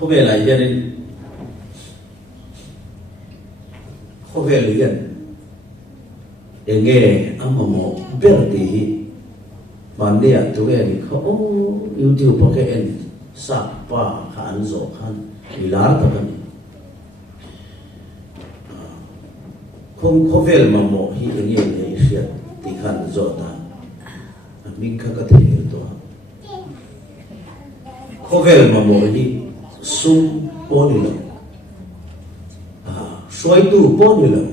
không về lại gia đình không về liền để nghe âm một biết thì bản địa tụi em không YouTube có cái em sắp pa khán rồi khán vì lá thật là không về mà một hi cái gì này sẽ thì khán rồi ta mình không có thể hiểu đó không về mà một hi sung bố đi lắm xoay tu bố đi lắm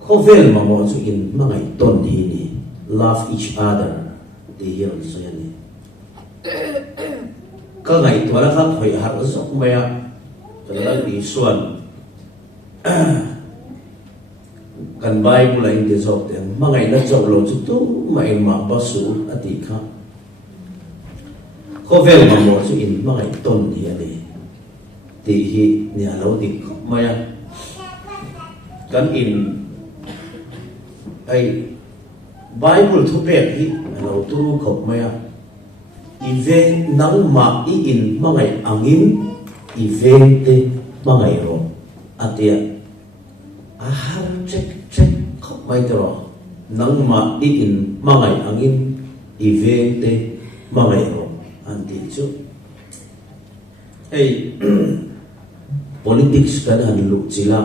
không về mà một sự in mà ngày tuần thì ni love each other thì hiểu rồi này các ngày tuổi là khác phải học rất mày cho nên đi xuân cần bay cũng lại đi dọc tiền mà ngày nó dọc lối chút tu mà em mà bao số ở tỷ khác có vẻ mà một sự in mà ngày tuần thì này thì nhà lâu thì không mày cần in ai Bible thu về thì lâu tu không mày event nang ma I in mangai angin event te mangai ro atia ahar check khop mai ro nang ma I in mangai angin event te mangai ro anti chu hey politics kan han lu chila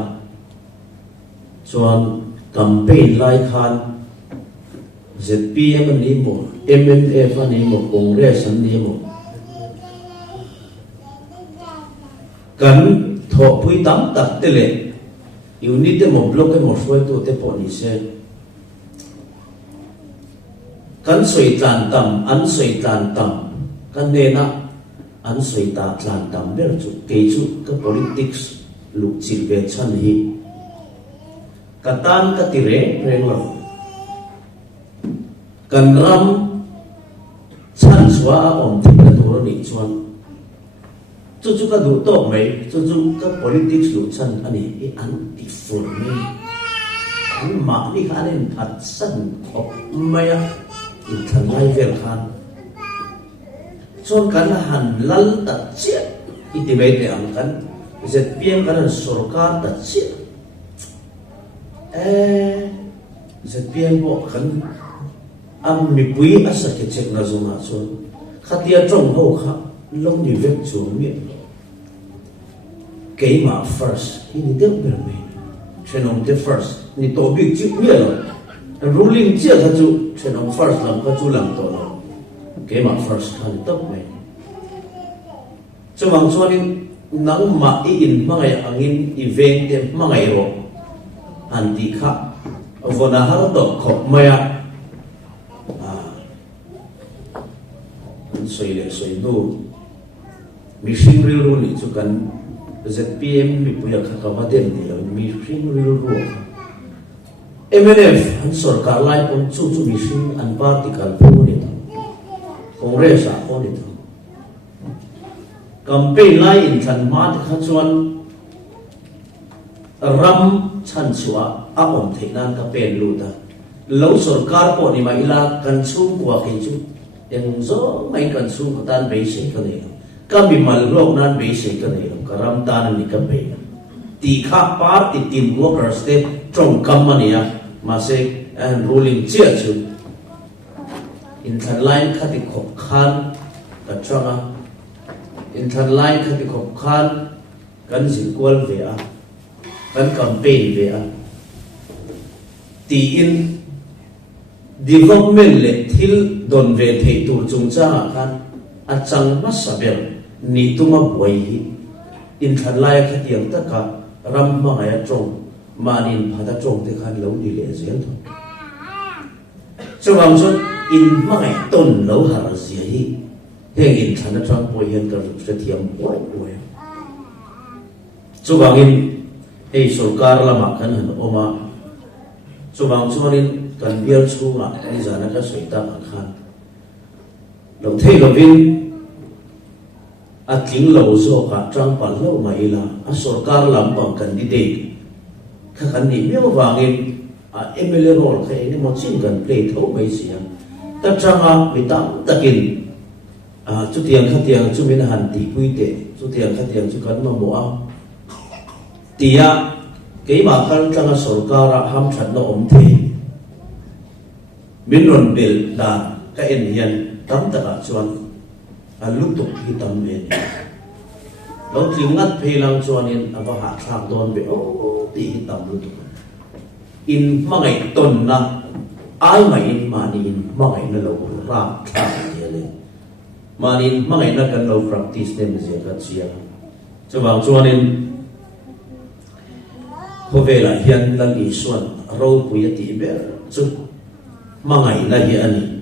chuan campaign lai khan ZPM ni mo MMF ni mo Congress ni mo kan tho pui tam tak tele unit mo block mo soi to te po ni se kan soi tan tam an soi tan tam kan ne na an soi ta tan tam ber chu ke chu ka politics lu chil ve chan hi katan ka tire reng lo cần ram chăn xóa ông thì là đồ này chuan chú cái đồ to mấy chú cái politics đồ chăn anh ấy ăn thì phun mấy anh mà đi khá lên thật sân khóc mấy in thằng ngay về khan chuan cái là hành lal tật chết ít thì mấy để ăn cái giật biếng cái là sổ cá tật chết giật biếng bộ khấn mi pui asa ke check na zunga chon khatia trong ho kha long ni vek chu mi ke ma first ini de ber me chenong the first ni to big chu mi lo ruling chia tha chu chenong first lam ka chu lam to lo ke ma first khan top me chawang chuanin nang ma I in mangai angin event te mangai ro anti kha vona har to khop maya soi le soi do mission real ro ni chu kan ZPM mi puya kha ka waden ni lo mission real ro MNF an sarkar lai pon chu mission an particle pu ni ta congress a ko ni ta campaign lai in than ma kha chuan ram chan chua a om theinan ka pen lu ta lo sarkar po ni mai la kan chung kwa ke chu yang zo mai kan su ko tan be se ka nei ka bi mal ro nan be se ka nei ka ram tan ni ka be ti kha par ti team workers te trong company ma se and ruling chia chu in than line kha ti khop khan ka changa in than line kha ti khop khan kan jin kwal ve a kan campaign ve a ti in development le thil don ve thei tur chung cha khan a chang ma sabel ni tuma boi hi in than lai kha tiang ta ka ram ma ya trong manin phada trong te khan lo ni le zel tho chawang chon in ma ngai ton lo har zia hi heng in than atang boi hen ka ru thiam boi boi chawang in ei sarkar lama kan han oma chawang chuanin kan biar chunga ai zana ka soita khan lo thei lo vin a tling lo zo ka tang pal lo mai la a sarkar lam pang candidate kha kan ni meo wangin a MLA role kha ni mo chin kan play tho mai sia ta changa mi tam takin chút tiền khát tiền chút miền Hàn tỷ quy tệ chút tiền khát tiền chút cắn mà mua tia cái mà khăn trong sở ra ham chặt nó ổn thì miền luận bể là cái em hiền tắm tất cả chuan lúc tục khi tâm về lâu tiếng ngắt phê lăng chuan nên vào hạ sang đòn về tí tâm lúc tục in mà ngày tuần na ai mà in mà in mà ngày nó lâu ra thang vậy đấy mà in mà ngày nó cần lâu practice nên gì cái gì cho vào chuan nên có về là hiện lần ý xuân râu bùi tí bé chút mà ngày là hiện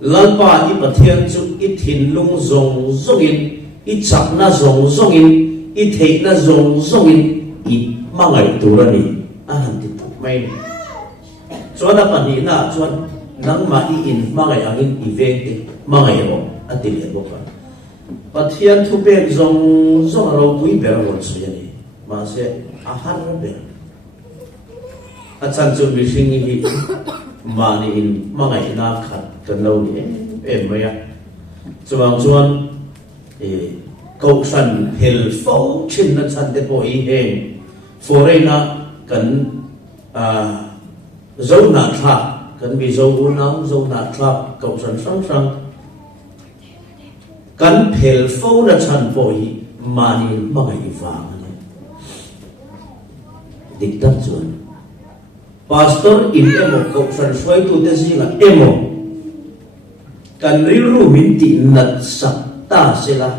lần ba ít bát thiên chút ít thìn lung rong rong in ít chặt na rong rong in ít thấy na rong rong in ít mà ngày tu ra đi hẳn thì tu may cho nó bản ý na cho nắng mà in mà ngày anh in event mà ngày đó anh tìm hiểu bốc bát thiên thu bé rong rong rau bùi bé rồi suy nghĩ mà sẽ hát ra bé chan chu mi sing hi mani in mangai na khat kan lo ni em maya chuang chuan câu san hel fo chin na chan de po i he foreigner kan zo na tha kan bi zo na tha câu san sang sang kan hel fo na chan po i mani mangai vang dik ta chuan pastor in emo ko san swai tu te singa emo kan riru min ti nat sak ta sila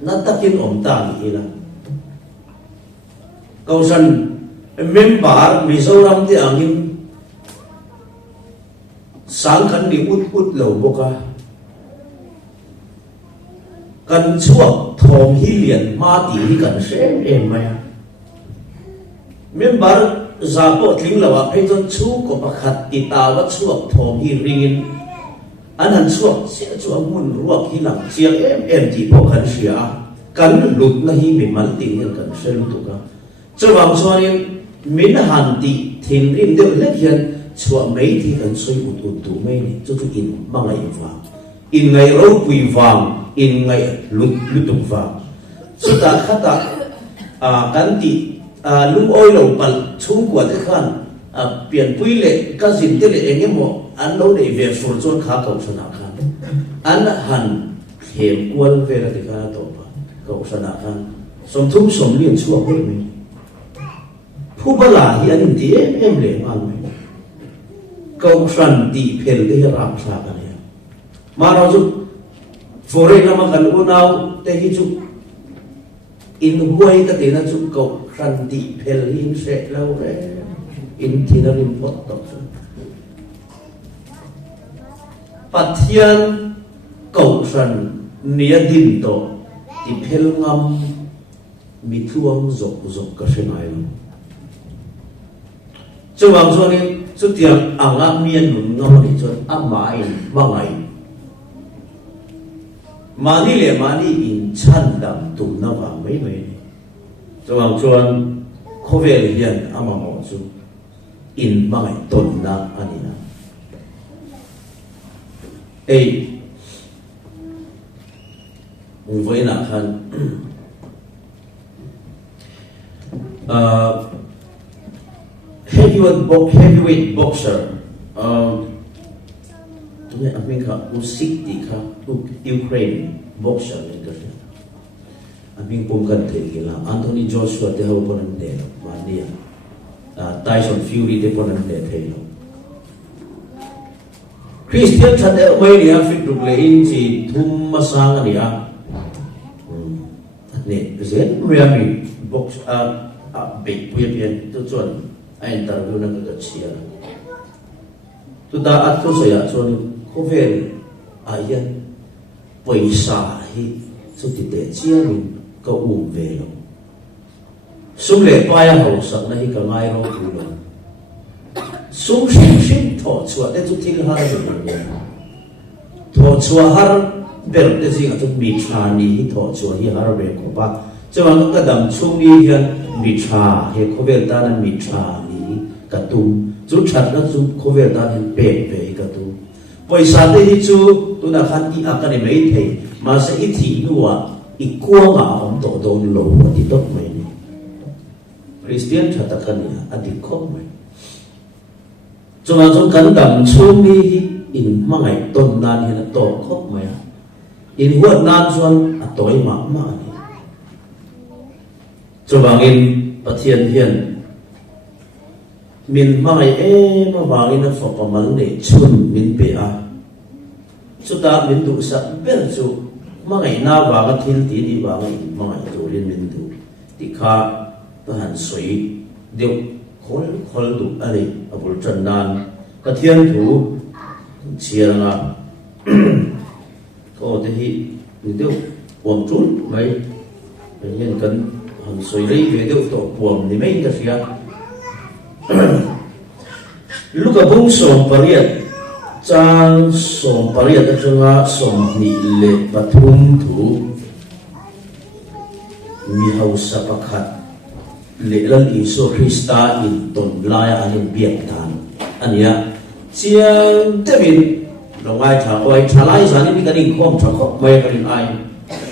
natakin om ta ni ila ko san member Mizoram te angin sang kan ni ut lo boka kan chuak thom hi lian ma ti hi kan sem em maya member zapo tling lawa ai don chu ko pakhat itawa chuak thom hi ringin anan chuak se chu amun ruak hi lang chiang em ti po khan sia kan lut na hi mi mal ti hian kan sel tu ka chawang chuanin min han ti thin rim deuh le hian chua mai thi kan soi ut tu mai ni chu tu in mangai wa in ngai ro pui wang in ngai lut wang chu ta khata kan ti lung oi lo pal chung kwa te khan pian pui le ka zin te le engemo an lo nei ve fur chon kha ka usana khan an han hem kwal ve ra te kha to pa ka usana khan som thum som lien chu ko mi phu bala hi an ti em le man mi ka usan ti phel te ram sa ka ne ma ro chu fore na ma kan unau te hi chu in huai ka te na chu ko khan ti phel hin se lo re in thinarin pot tok pathian ko san nia din to ti phel ngam mi thuang zok ka sengai chuwang chuan chu tiang anga mian nun ngam ni chuan amai mangai mani le mani in chan dam tu na wa mai mai chuwang chuan khovel hian ama mo chu in mangai ton na ani na ei voi na khan heavyweight boxer tôi anh mình khá Usyk thì khá Ukraine boxer này cái gì anh mình cũng cần thấy cái là Anthony Joshua thì hầu còn anh để mà nia Tyson Fury thì còn anh để thấy nó Christian thật là mấy nia fit được lấy chỉ thum mà sang anh nia nè rất Miami box big weapon tôi chọn anh ta luôn là cái chia chúng ta ăn tôi sẽ chọn có về ai paisa hi chút thì để chia mình có uống về rồi sung lệ bay hậu sắc này cái ngay rồi rồi sung sinh thọ chùa để chút thiên hà rồi thọ chùa har bel để gì cái chút bị chani thọ chùa hi har về có ba cho anh cái đầm chung đi hiện bị cha he có về ta nên bị cha ní cả tu chút chặt nó chút có về ta nên bể về cả tu poisa te hi chu tu na khan I akane mei thei ma se I thi nuwa I kuanga om to don lo ti tok mai ni Christian thata kania adi khop mai chunga chung kan dam chung ni hi in mangai ton nan hi na to khop mai in huat nan chuan a toy ma ma ni chubangin pathian hian min mangai ma wangin na fo pamal ne chun min pe a chuta min du sa ber chu mangai na wa ga thil ti ni wa ngai mangai turin min du ti kha ta han soi deu khol khol du ari abul chan nan ka thian thu chianga ko te hi ni deu pom chun mai yen kan han soi rei ve deu to pom ni mai ka sia luka bung som pariat chang som pariat atanga som ni le pathum thu mi hausa pakhat le lan Isu Krista in ton laya anin biak tan ania chiang temin longai tha oi thalai zani mi kanin khom tha khop mai kanin ai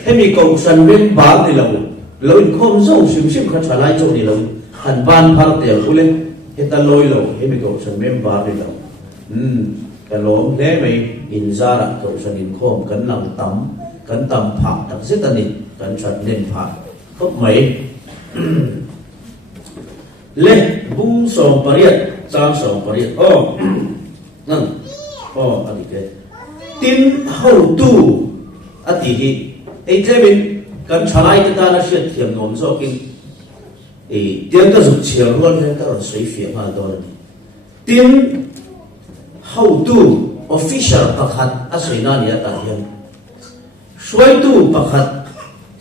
hemi ko san men ba ni lo in khom zo sim sim kha thalai zo ni lo han ban phar te ule heta loi lo hemi ko san men ba ni lo ka lom le mai in zara ko san in khom kan lang kan tam phak tak setani kan chat nen phak khop mai le bung som pariat chang som pariat nan ani ke tin hau tu ati hi ei tlemin kan chalai ta na sia thiam nom zo kin tiang ka zu chiang ron he ka sui fi ma do ni tin hau tu official pakhat asoi na ni ata hian suai tu pakhat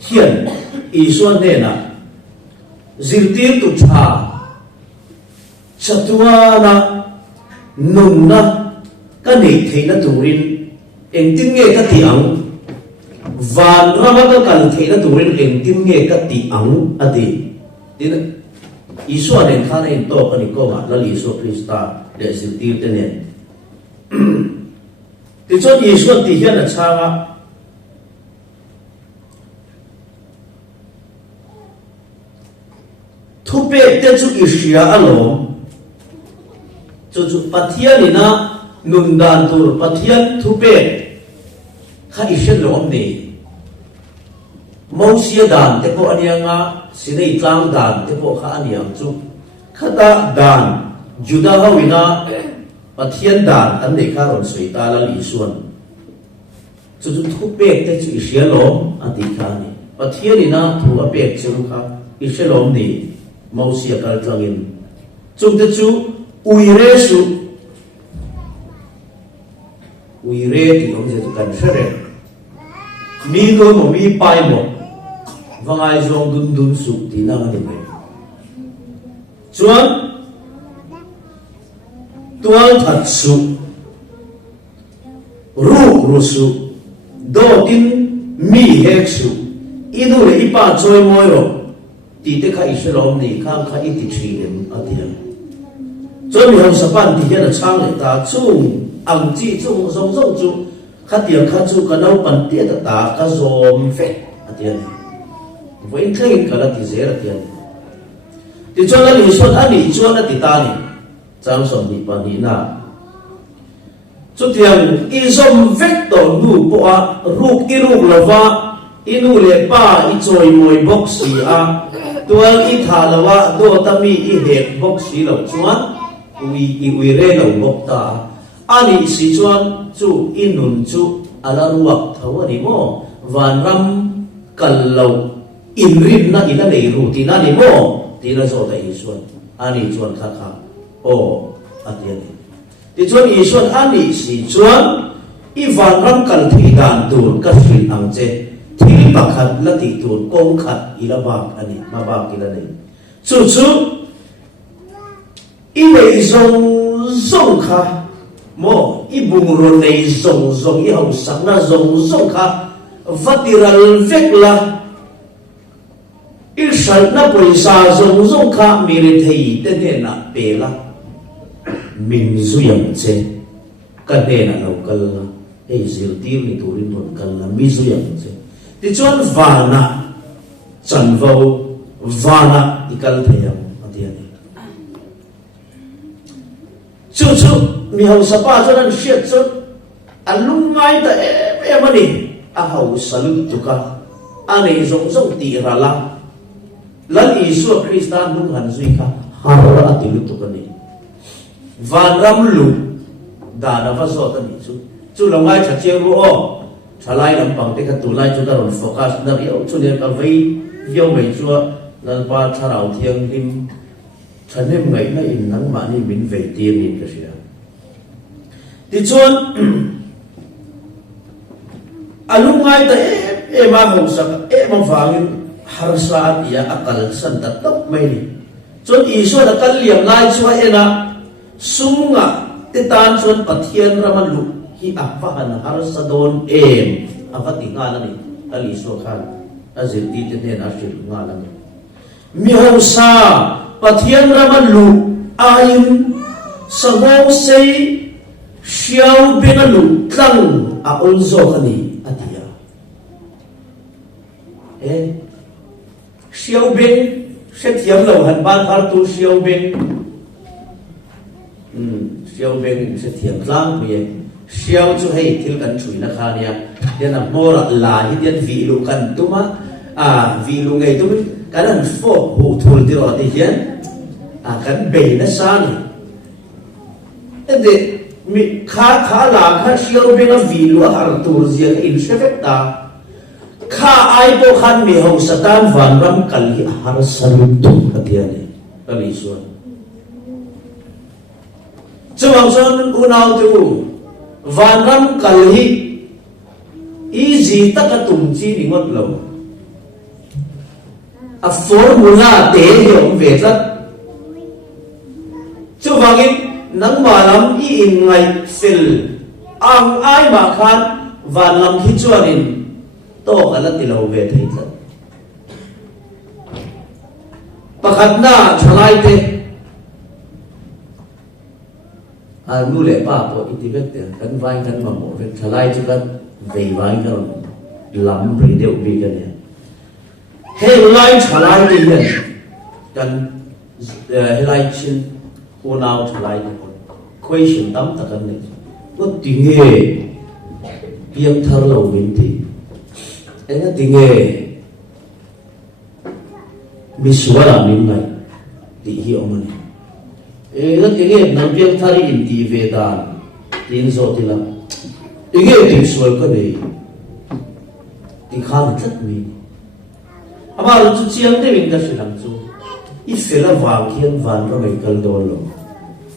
hian Isu ne na zirtir tu tha Satuana nunna kanei theina turin engtin nge ka ti ang van rama ka kan theina turin engtin nge ka ti ang adi din Isu anen khana in to kani ko ma la Isu Krista le zirtir tenen ti chon Isu ti hian a changa thupe te chu Isia alom chu pathian ina nun dan tur pathian thupe kha Isia lom ni Mausia dan te po anianga sinei tlang dan te po kha aniang chu khata dan Juda hawina pathian dan an nei kha ron soi ta la li suan chu thupe te chu Isia lom ati kha ni pathian ina thu apek chu kha Isia lom ni Mausia kal tlangin chung te chu uire su uire ti ong je kan shere mi do mo mi pai mo vangai zong dun su ti na ni mai chuan tual that su ru su do tin mi hek su inu le ipa choi moi ro ti te kha Israel ni khang kha iti thrim atiam choi mi hom sapan ti hian a chang le ta chung ang chi chung zong chu kha tiang kha chu ka nau pan ti ta ka zom fe atiam voin thleng ka la ti zer atiam ti chon ali son ani chon ati ta ni chang som ni pa ni na chu tiang I zom vek to nu po a ruk I ruk lova inu le pa I choi moi box si a tual I thalawa do tami I hek box si lo chuan ui re lo bok ta ani si chuan chu inun chu ala ruak thaw ani mo van ram kal lo in rin na ina nei ru ti na ni mo ti na zo ta Isuan ani chuan kha atian ti chuan Isuan ani si chuan I van ram kal thi dan tur ka fil ang che thi pakhat la ti tur kong khat ila bak ani ma bak ila nei chu I nei zong kha mo I bung ro nei zong I hau sak na zong kha vatiral vek la I sal na poisa zong kha mi re thei te ne na pe la min zu yam che kan ne na local e zil tir ni turin don kan la mizuyam se ti chuan vana chanvo vana ikal thayam atiani chu mi ho sapa chuan an hriat chu alungai ta emani a ho salut tuka ani zong zong ti rala lan Isu Kristan nung han zui ka hara atilu tukani van ram lu da na va zo tani chu longai cha chiang ru o thalai lam pang te ka tu lai chu da ron focus na ri chu ne ka vei viau mei chu nan pa tharau thiang him thanem ngai na in nang ma ni min vei ti ni ka sia ti chuan alungai ta e ma ho sa e ma wangin harsa ya akal san ta tok mai ni chon Isu da kal liam lai chu ena sunga titan chuan pathian ramalu hi apahan harsa don avati ngala ni ali so khan azil ti te na shil ngala ni mi hausa pathian ramalu ain sabo sei xiao benalu tlang a ulzo kani atia xiao ben sẽ thiam lâu hẳn ban phar tu xiao ben xiao ben sẽ thiam lang vì xiao chu hay thil kan chui na kha nia dia na mora la hi dia vi lu kan tu ma vi lu ngai tu kan an fo hu thul ti ro ti hian kan be na sa ni ende mi kha la kha xiao ben a vi lu har tur zian in shefta kha ai bo khan mi ho satan van ram kal hi har salut tu katiani ali suan chuang son unau tu van ram kal hi easy takatum chi ni ngot lo a formula te yom ve tat chuwangin nang malam i in ngai sil ang ai ma khan van lam hi chuanin to kala tilaw ve thei tlat pakhat na thalai te nu le pa po itivet te kan vai kan ma mo ve thalai chu kan ve vai kan lam ri deu bi kan ya he lai thalai te hian kan he lai chin ko naw thalai te question tam ta kan ne ko ti nge piang thar lo min ti ena tinge miswala min ngai ti hi omani ena tinge nang piang thari in ti vedan tin zo tila ige ti swal ka nei ti khan chat mi ama lu chu chiang de win ka silang chu I fela wang khian van ro mai kal do lo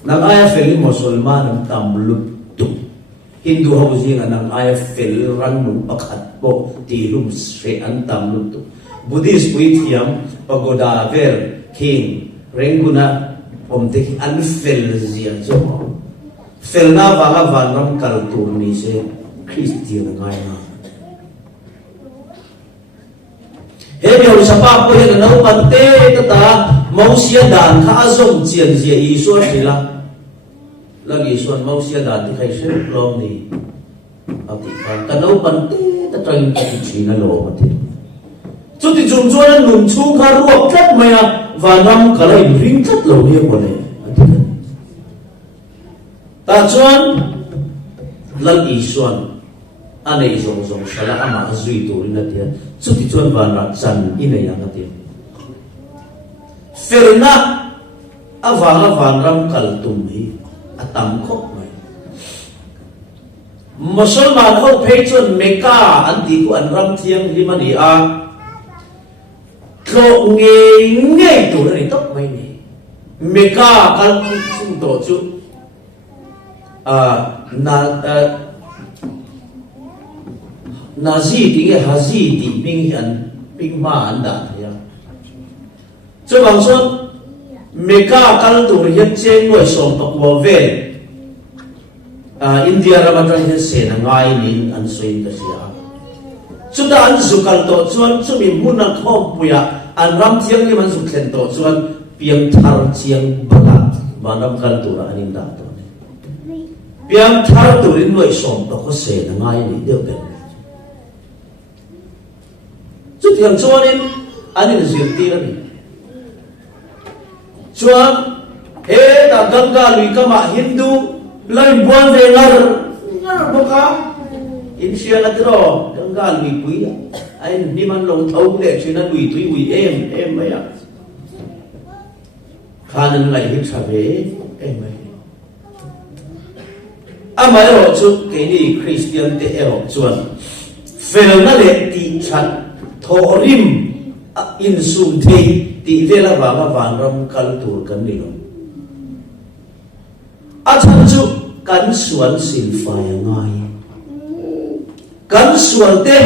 nang aya feli musulman am tam lut tu Hindu ho jing anang aya fel ran nu pakhat po ti lum se an tam lu tu Buddhist pui thiam pagoda ver king renguna om te an fel zia jo fel na wanga van ram kal tu ni se Christian ngai na he yo sapa po he na u pante ta mau sia dan kha azom chian zia Isu sila lagi suan mau sia dan ti khai se klom ni ati kan kanau pante ta train ka chi na lo mate chu ti zum chuan an lum chu kha ruak tlat mai a van ram kalai ring tlat lo ni ko ne ati kan ta chuan lagi suan anei zong zong sala ama zui tu rin atia chu ti chuan van ram chan ina yang atia ferna awanga van ram kal tum hi atam khop mai musulman ho phechon meka anti ku an ram thiang limani a tlo nge tu ni tok mai ni meka kal chung to chu nazi tinge hazi ti ping han ping ma an da ya chu bang son meka kal tu rian cheng noi som tok wa ve India Ramadan hian se na ngai nin an soin ta sia chu da an zukal to chuan chu mi mun an khom puya an ram thiang ni man zuk thlen to chuan piang thar chiang bala manam kal tu ra anin da to piang thar turin noi som to ko se na ngai ni deu ben chút tiền cho nên anh ấy diệt đi đó đi chuan he ta ganga lui kama Hindu lai buan về ngar boka in sia na tro ganga lui pui anh đi man long thâu để chuyện anh lui tui ui em mày à khanan lai hit sa về em mày amai ro chu ke ni Christian te ero chuan fel na le ti chan thọ rim in sum thei ti vela wanga vanram kaltur kan ni lo a chan chu kan suan sin fai ngai kan suan te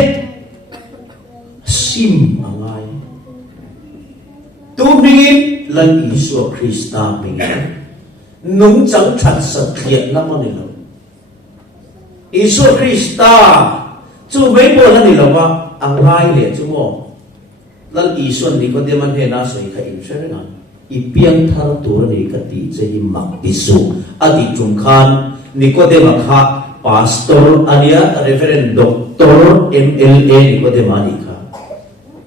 sim angai tu bingin lan Isu Krista bingin nung chẳng thật sật thiện lắm anh lo Isu Krista chu mấy bộ lan ni lo ba angai le chu mo lan Isu ni ko de man he na soi kha in shere na I piang thar tur ni ka ti che hi mak pisu adi chung khan ni ko de ma kha pastor ania reverend doctor MLA ni ko de mani kha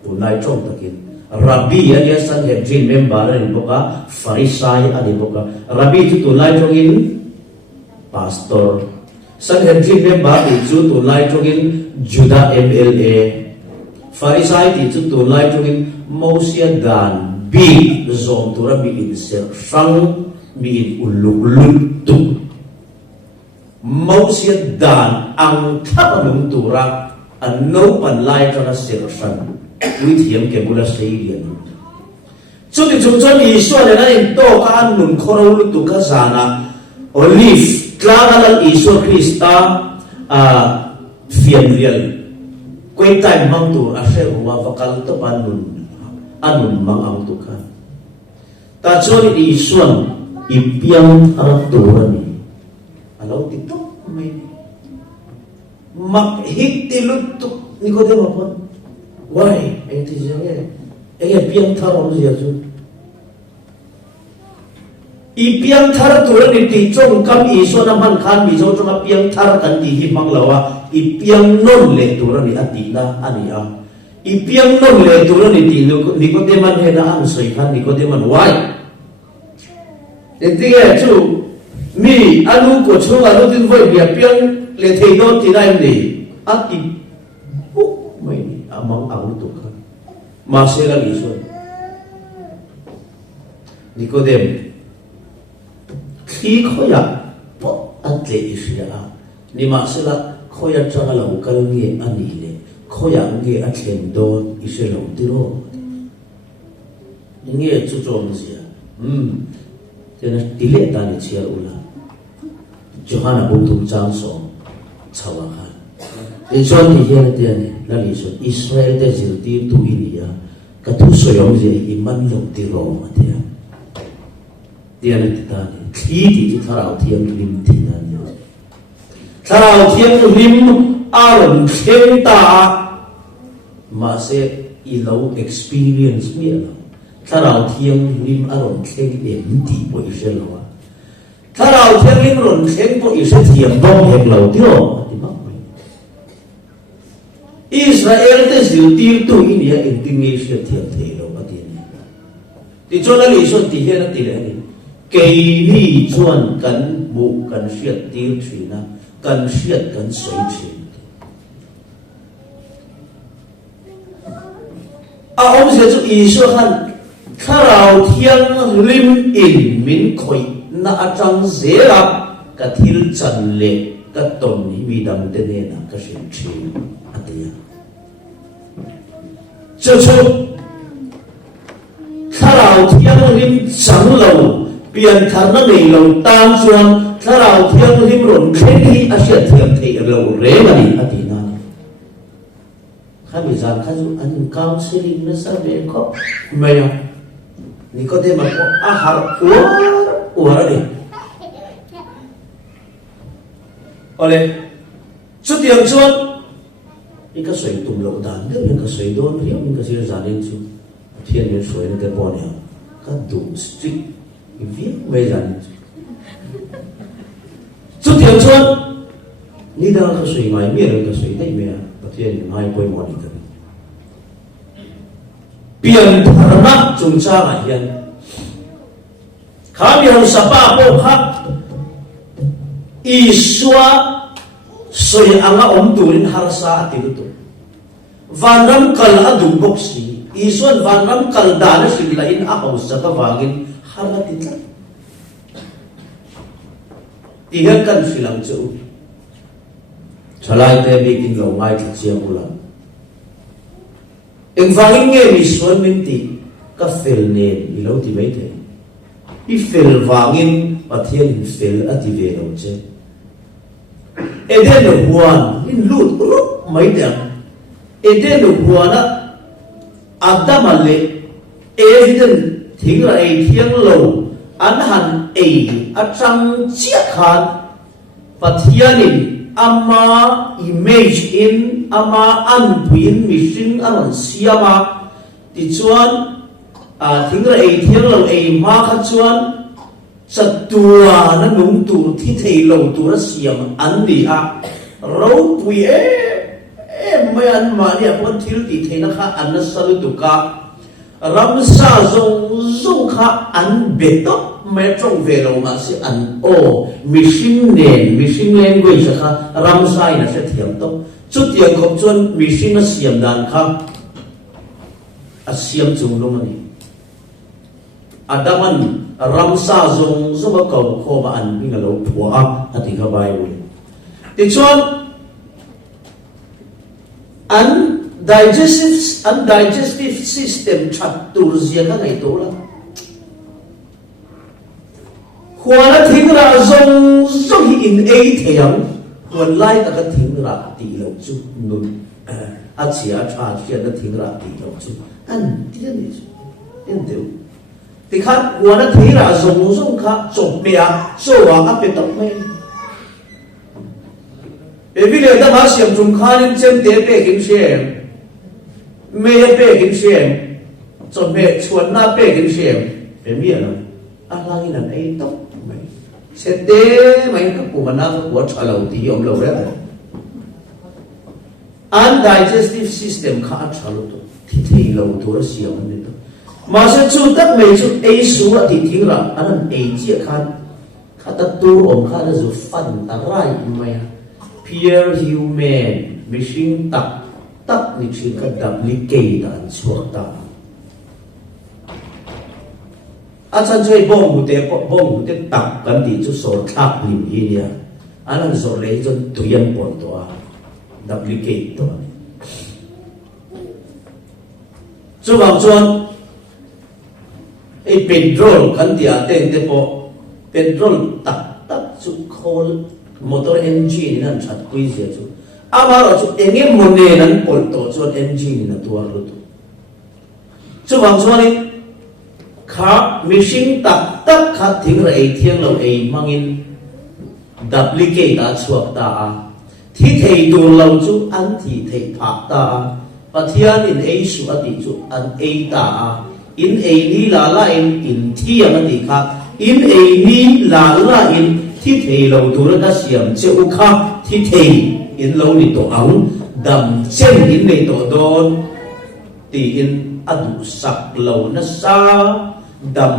tunai chong takin rabbi ania san he jin member ni boka farisai ani boka rabbi chu tunai chong in pastor san he jin member ni chu tunai chong in juda MLA farisai ti chu tunai chong in mosia dan bi zom tura mi in ser sang mi in uluk lutu mosia dan ang thapanung tura an no pan lai kana ser sang wi thiam ke bula seidian chu ti chung chon Isu le na in to ka an nun khoro lutu ka zana olive tlaga lan Isu Krista fian rial koi time mang tu a se wa vakal to panun anun mang ang tu ka ta chon Isu ipiang arturani alo tito may mak hitilut ni ko de mapon why ay ti jere ay piang thar om zia chu ipiang thar turani ti chong kam Isu na man khan mi zo chong piang thar kan ti hi mang lawa ipiang non le turani atina ania ipiang non le turani ti ni ko de man he na ang soi khan ni ko de man why etiye chu mi anu ko chu anu tin voi bia piang le thei don ti nai ni ati mai ni amang ang tu ka ma se la Isu Nikodem khi khoya po atle isya ni ma se la khoya changa lo kal nge ani le khoya nge atlen don isya lo tiro nge chu chom sia tena tile ta ni chia ula Johana buntum chang so chawa khan e chon ni here te ani la li so Israel te zil ti tu inia ka tu so yom je iman lo ti ro ma te dia ni ta ni thi tharau thiam lim ti na ni tharau thiam lim aron khem ta ma se I lo experience mi lo tharau thiam lim aron khem em ti po I lo tharau thiam lim ron khem po I thiam dong hem lo ti ro ti ma Israel te zil ti tu inia intimation thiam thei lo ma ti ni ti chona li so ti he na ti le ni cây ni chuan kan bu kan siat tir thina kan siat kan soi thin a om se chu Isu han tharau thiang lim in min khoi na atang zera ka thil chan le ka ton ni mi dam te ne na ka shin thin atia chu tharau thiang lim chang lo pian thar na nei lo tan chuan tharau thiang lim ron khen hi a sia thiam thei lo re mani atina khami zan khazu an counseling na sa be ko maya ni ko de ma ko a har war ni ole chu tiang chuan ika soi tum lo dan de ika soi don ri ika sir zanin chu thian ni soi na te bon ya ka du strict viết về rằng chút tiếng chuan ni đang có suy ngay miệng rồi có suy đấy mẹ có thiên hai quay mòn đi thôi biển thằng chúng ta mà hiện khá nhiều sapa bộ khác isua suy anga turin harsa tilu tu vanam kal adum boxi isuan vanam kal dana silain ahau saka vangin haratin tihan kan silang chu salai te bikin lo ngai thak sia bulan eng vangin nge mi suan min ti ka fel ne mi lo ti mai the i fel vangin pathian fel ati ve lo che eden huan in lut mai dang eden huan adam ale evident thing ra ei thiang lo an han ei atang chia khan pathianin ama image in ama anpuin mission aron siama ti chuan thing ra ei thiang lo ei ma kha chuan satua na nung tu thi thei lo tu ra siam an ni a ro pui mai an ma ni apon thil ti thei na kha an na salu tu ka ram sa zong kha an be to me trong ve lo ma si an o machine language kha ram sai na se thiam to chu tiang khop chuan machine na siam dan kha a siam chung lo mani adaman ramsa zong kau ko ba an pinga lo phua ati ka bai wi ti chuan undigestive system chat tur zia ka ngai to la huana thingra zong hi in a theyang huan lai ta ka thingra ti lo chu nun a chia na thingra ti lo chu an ti ni en deu thì khác của nó thấy là dùng khác chụp bìa số hóa áp tập mấy bởi vì người ta bảo xem dùng khá nên xem tế bê kinh xem mê bê kinh xem chụp bê chuột na bê kinh xem bởi vì là lang là ấy tóc mấy sẽ tế mấy các bộ phận nào của trả lâu thì ông lâu đấy undigestive system khá trả lâu thì lâu thôi xem anh đấy mà sẽ chú tất mấy chú ấy số thì thiếu là anh ấy chia khăn khá tất tu ông khá là dù phân ta rai mày peer human machine tắc thì chỉ cần duplicate đàn suốt ta chân chơi bông một tế tắc cần thì chú số tháp hình gì nhỉ anh là số lấy cho tuyên bổn tòa duplicate tòa chú bảo chuan petrol kan dia ten te po petrol tak chu khol motor engine nan chat kui je chu ama ro chu enge mone nan pol to chu engine na tuar lu tu chu wang chuan ni kha machine tak kha thing ra ei thiang lo ei mangin duplicate ta chuak ta thi thei tu lo chu an thi thei phak ta pathian in ei su ati chu an ei ta in a ni la la in thi ang ti kha in a ni la la in thi thei lo tu ra ka siam cheu kha thi thei in lo ni to ang dam chen in nei to don ti in adu sak lo na sa dam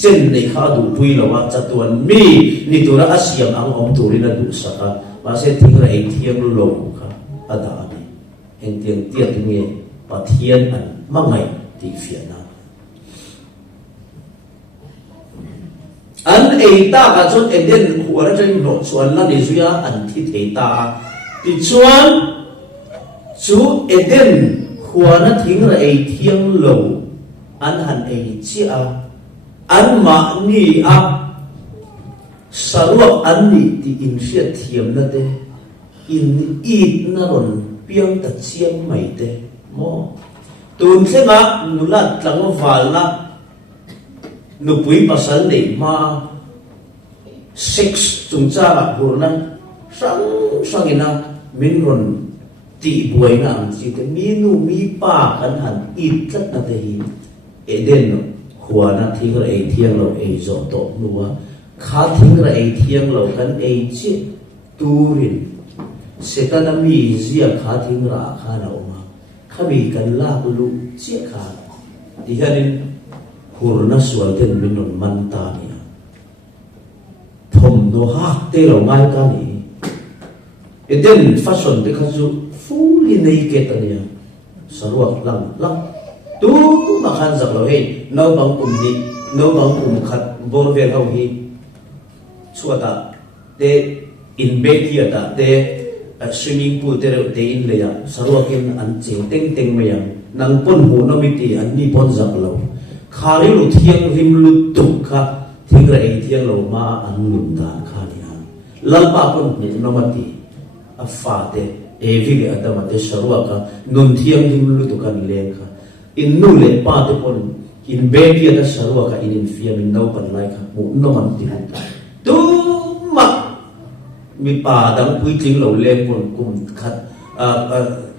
chen nei kha du pui lo wa chatuan mi ni tu ra asiam ang om tu ri na du sa ka ma se thing ra ei thiam lo kha ada ni en tiang tiat nge pathian an mangai ti fiana an ei ta ka chon eden huara chen no chuan la ni zuya an thi thei ta ti chuan chu eden huana thing ra ei thiang lo an han ei chia an ma ni a saruak an ni ti in sia thiam na te in eat na ron piang ta chiang mai te mo tun se ma nulat tlang wal na nupui pasal nei ma sex chung cha ba hurna sang ina min ron ti buai na ang chi te mi nu mi pa kan han it tat na te hi eden no huana thing ra ei thiang lo ei zo to nuwa kha thing ra ei thiang lo kan ei chi turin setana mi zia kha thingra kha na oma khami kan la ulu chia kha dihanin hurna sualten minon manta ni thom no ha te lo mai ka ni eden fashion te khazu fully naked ania sarwa lang tu makhan zak lo he no bang ni no bang khat bor ve ho hi chuata te in bed here ta te swimming pool te in le ya sarwa kin an ching teng teng me yang nang pon hu no mi ti an ni pon zak lo khari lu thiang rim lu tuk kha thingra ei thiang lo ma an lum da kha ni ha lalpa pon ni no ma ti a fa te e vi le adama te sarwa ka nun thiang rim lu tuk kan le kha in nu le pa te pon in bed here da sarwa ka in fia min no pan lai kha mu no man ti ha tu ma mi pa dang pui ting lo le pon kum khat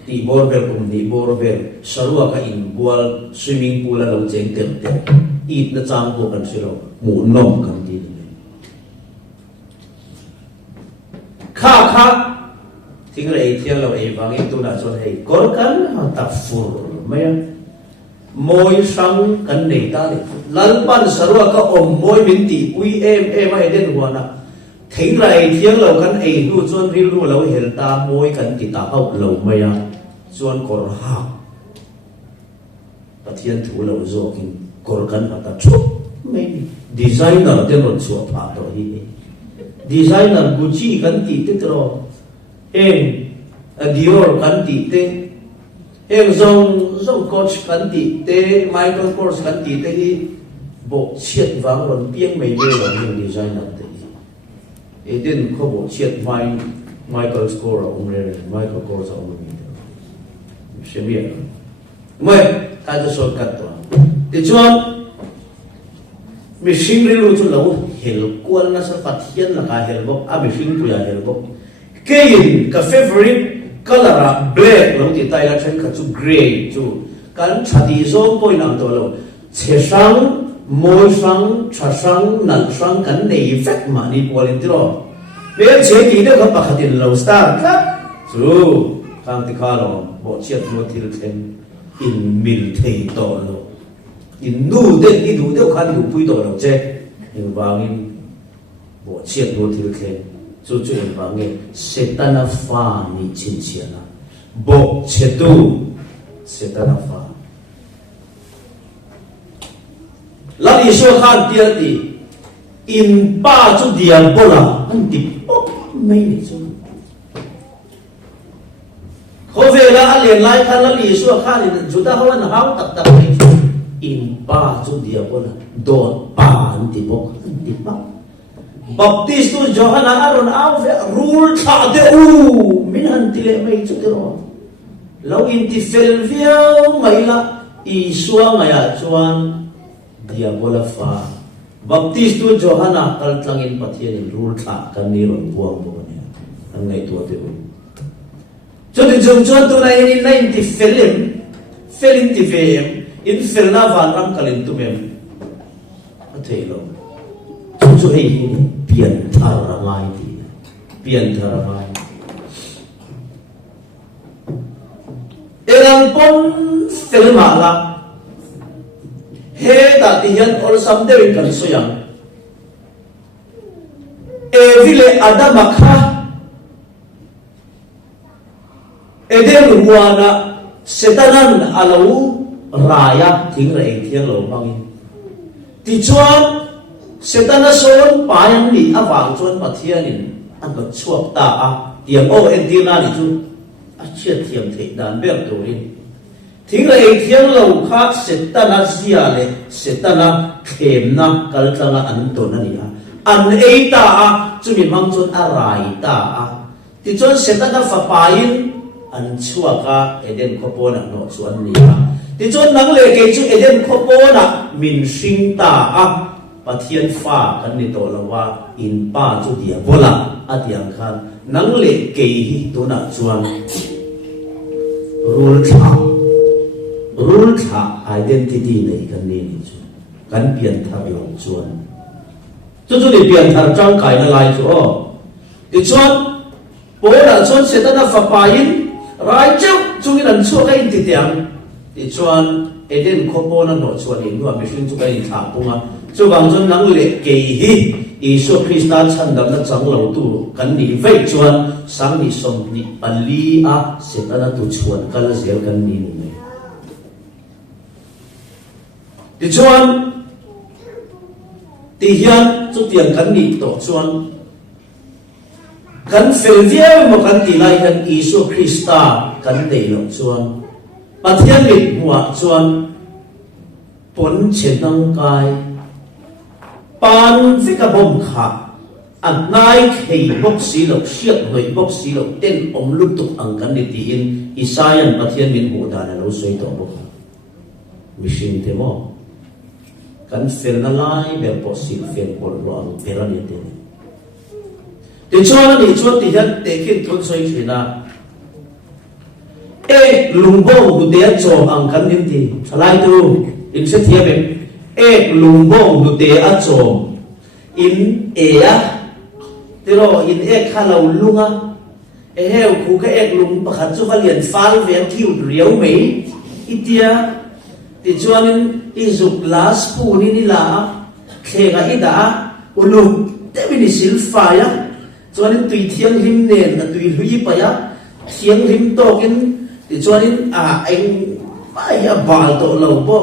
ti bor vel kum ni bor vel sarwa ka in gwal swimming pool lo cheng tem tem it na chang ko kan silo mu nom kan ti kha thing re thiang lo e wang tu na chon hei kor kan ha ta fur mai moi sang kan nei ta ni lal pan sarwa ka om moi min ti pui em ai den huana thing lai thiang lo kan ei nu chon ril ru lo hel ta moi kan ti ta hau lo mai a chuan kor ha pathian thu lo zo kin kor kan ata chu mai designer te ron chu pha to hi designer Gucci kan ti te tro em Dior kan ti te em zong coach kan ti te Michael Kors kan ti te hi bo chiat wang ron piang mai le lo ni designer te eden ko bo chiat vai Michael Kors ong ni Shemia moi ka jo so kat to ti chuan mi sing ri lu chu lo hel kwal na sa pathian la ka hel bok a mi sing pu ya hel bok kein ka favorite color a black lo ti tai la chen ka chu gray chu kan chati zo poi nam to lo che sang moi sang cha sang nan sang kan nei effect ma ni polin tro me che ti de ka pa khatin lo star ka chu kang ti kha lo bo chiat mo thil then in mil thei to lo in nu de ni du de khan du pui to lo che in wangin bo chiat mo thil then chu in wangin setana fa ni chin chiana bo chetu setana fa la ni so khan ti ti in pa chu dial bola an ti pop mai ni chu khove la alien lai khan la li so khan ni juda hawan hau tak tak ni in pa chu dial bola do pa an ti pop an ti pa baptist tu Johanna aron au rule tha de min han ti le mai chu te ro lo in ti fel viau mai la I suwa ngaya chuan diabola fa baptist tu Johanna kal tlangin pathian rule tha kan ni ron buang bo ne an ngai tu te cho ti jom chuan tu na in nine ti felin ti vem in felna van ram kalin tu mem athei lo chu hei pian thar ngai ti pian thar ngai elang pon felma la he da ti hian or sam de kan soyang e vile adama kha edem ruana setanan alau raya thing rei thiang lo mangin ti chuan setana son payang ni awang chuan pathianin an ba chuak ta a tiam o endina ni chu a chiat thiam thei dan ber turin thing rei thiang lo kha setana zia le setana khemna kaltanga an ton ani a an eita a chumi mang chun a rai ta a ti chuan setana fa pain an chuaka eden khopona no chuan ni a ti chuan nang le ke chu eden khopona min sing ta a pathian fa kan ni to lawa in pa chu dia bola atiang khan nang le ke hi to na chuan rule tha identity nei kan ni chu kan pian thar lo chuan chu ni pian thar chang kai na lai chu o ti chuan bố là chuan sẽ ta phá pain rai châu chung in chua cái in tiang thì chuan Eden khopo na no chuan in nuam mission chu cái thả punga chu bang chuan nang le ke hi Isu Krista chan dam na chang lo tu kan ni vei chuan sang ni som ni ali a se ta na tu chuan kal zel kan ni ni ti chuan ti hian chu tiang kan ni to chuan kan fel vie mo kan ti lai kan Isu Krista kan dei lo chuan pathian lit huwa chuan pon chen nang kai pan với cả bom khạc anh nay khi bốc xí lộc siết người bốc xí lộc tên ông lúc tục ăn cắn đi tiền Isaiah bắt thiên min hồ đà là lâu xoay tổ bốc mission thế mò cắn phèn na lai bèo bốc xí phèn bol loang phèn là như thế thì cho nó đi cho thì hắn để khi thôn xoay chuyện na lùng bông của té cho ăn cắn đi tiền lại tu in sẽ thiệp em lùng bông du te a chom in a tero in kha lo lunga heo khu ka lung pakhat chu valian fal ve thiu riau mei itia ti chuanin izuk las pu ni la khega ida ulu te bi sil fa ya chuanin tui thiang him nen na tui hui pa ya thiang him to kin ti chuanin anh ai bal to lo bo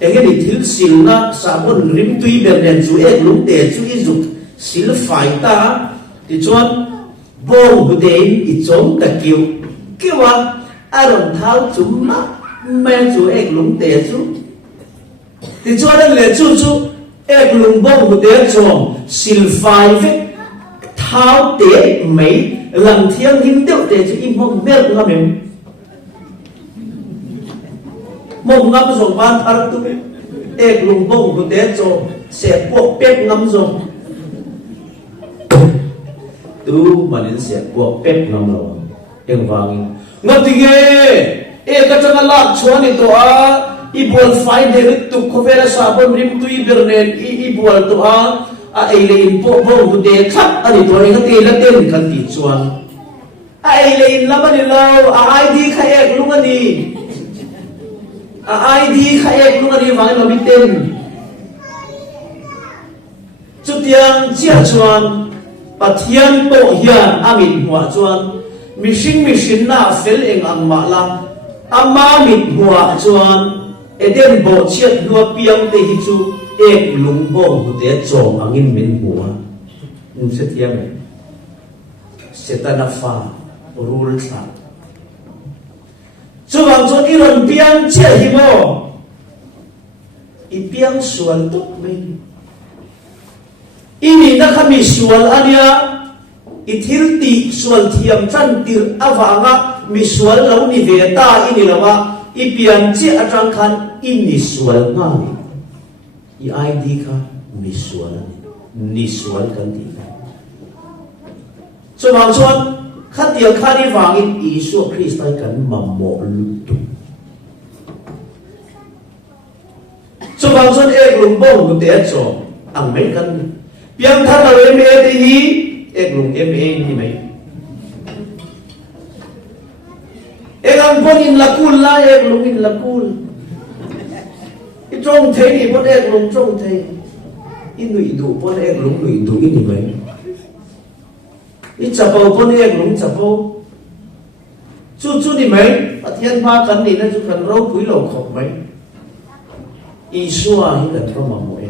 cái này thiếu xíu na sabon rim tuy bền đèn chú ép lúng để chú ý dục xíu phải ta thì chọn bông của đến ít chống cả kêu đồng tháo chúng mắt men chú ép lúng để chú thì chọn đây là chú ép lúng bông của đến chọn xíu phải với tháo để mấy lần thiên hiếm tiêu để chú im mong biết nga mình mong ngắm rồi ban thar tu lùng bông của té cho sẽ buộc bếp ngắm rồi tu mà đến sẽ buộc bếp ngắm rồi em vàng ngắm thì nghe cái chân là chuan itu ibual fine để tu có vẻ là sabon rim tui bernen ibual tu lein po bông của té khắp anh tu anh cái là tên kan ti chuan lein lắm anh lâu ai đi khai luôn anh đi ID khai luôn anh vàng làm tên chút tiếng chia chuan pathian bộ hiền amin hoa chuan mission na fel eng ang ma la ama mit hoa chuan eden bộ chiat lua piang te hi chu lung bo hu te chom angin min hoa se tiang setana fa rule sa cho bằng cho iron piang chia hi mo piang sual tuk mình ini na kami sual ania ithil ti sual thiam chan tir awanga mi sual lo ni ve ta ini lawa piang chia atang khan ini sual nga ni ID kha mi sual ni sual kan ti cho bằng cho khát tiếng khát đi vàng in Isu Krista kan mammo lutu cho vàng xuân lùng bông của té cho ăn mấy căn piang thắt là em thì hi lùng em thì mấy ăn con in là cool la lùng in là cool trong thế thì con lùng trong thế in nụy đủ con lùng nụy đủ in thì mấy ít chập bầu con em lúng chập bầu chú đi mấy thiên hoa cắn đi nó chú cần râu quý lầu khổng mấy Isu hi cần có mà mỗi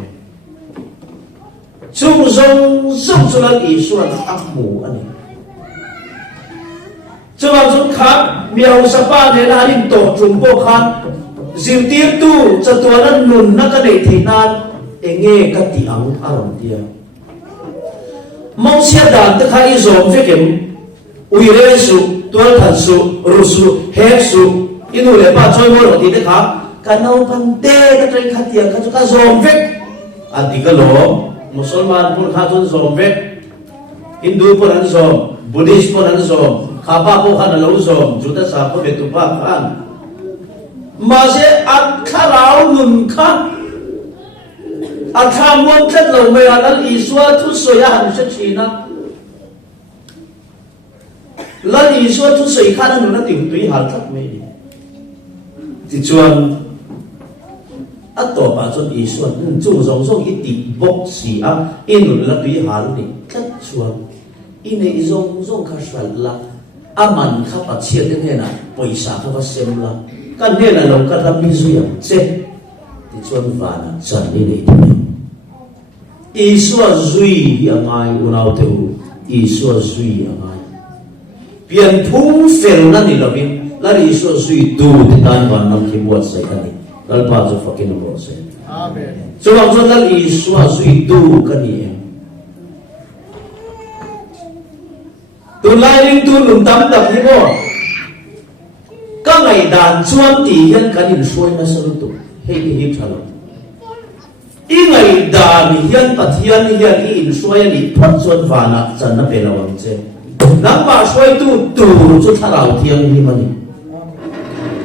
chú rong cho là Isu là ác mù anh chú vào chú khác miêu sapa này là đi tổ trùng bộ khác dìu tiếp tu cho tôi nó nùn nó cái này thì nan nghe cái tiếng lòng tiếng mong xe đàn tất cả izom với kiếm uy rê su tuan thần su ru su hek su inu le ba choi mo thì tất cả cả nâu pan tê cái trái khát tiền cái chúng ta zom với anh đi cái lỗ Musulman pun khát chun zom với Hindu pun ăn zom Buddhist pun ăn zom Khapa pun khát lâu zom chúng ta sao có về tụ ba khăn mà sẽ ăn khá rau nун khát tham muốn chất lâu mày ăn Isu chút sôi ăn chất gì na lần ý xua thu sợi khát nó tìm túy hạt thắt mấy thì chuan at tổ bà chuan ý xua chung rong rong ít tị bốc xì á in là túy hạt đi thắt chuan in này rong rong khá sạch là aman khá bà chiết đến thế nào bồi xả khá bà xem là căn thế là lòng căn làm đi duy à chết thì chuan và là chẳng đi này thôi ý xua duy ở ngay unao tiêu ý xua duy ở ngay biến phung phèo na ni lovin la ri so sui tu ti tan van nam ki buat sai kani lal pa zo fakin bo sai amen so bang zo la ri so sui tu kani tu lai ring tu lum tam dap ni bo ka ngai dan chuan ti hian kanin soi na salu tu he ti hi thalo i ngai dan hian pathian hian i in soi ni phat chuan vana chan na pe lawang che nang ba soi tu chu tharau thiang ni mani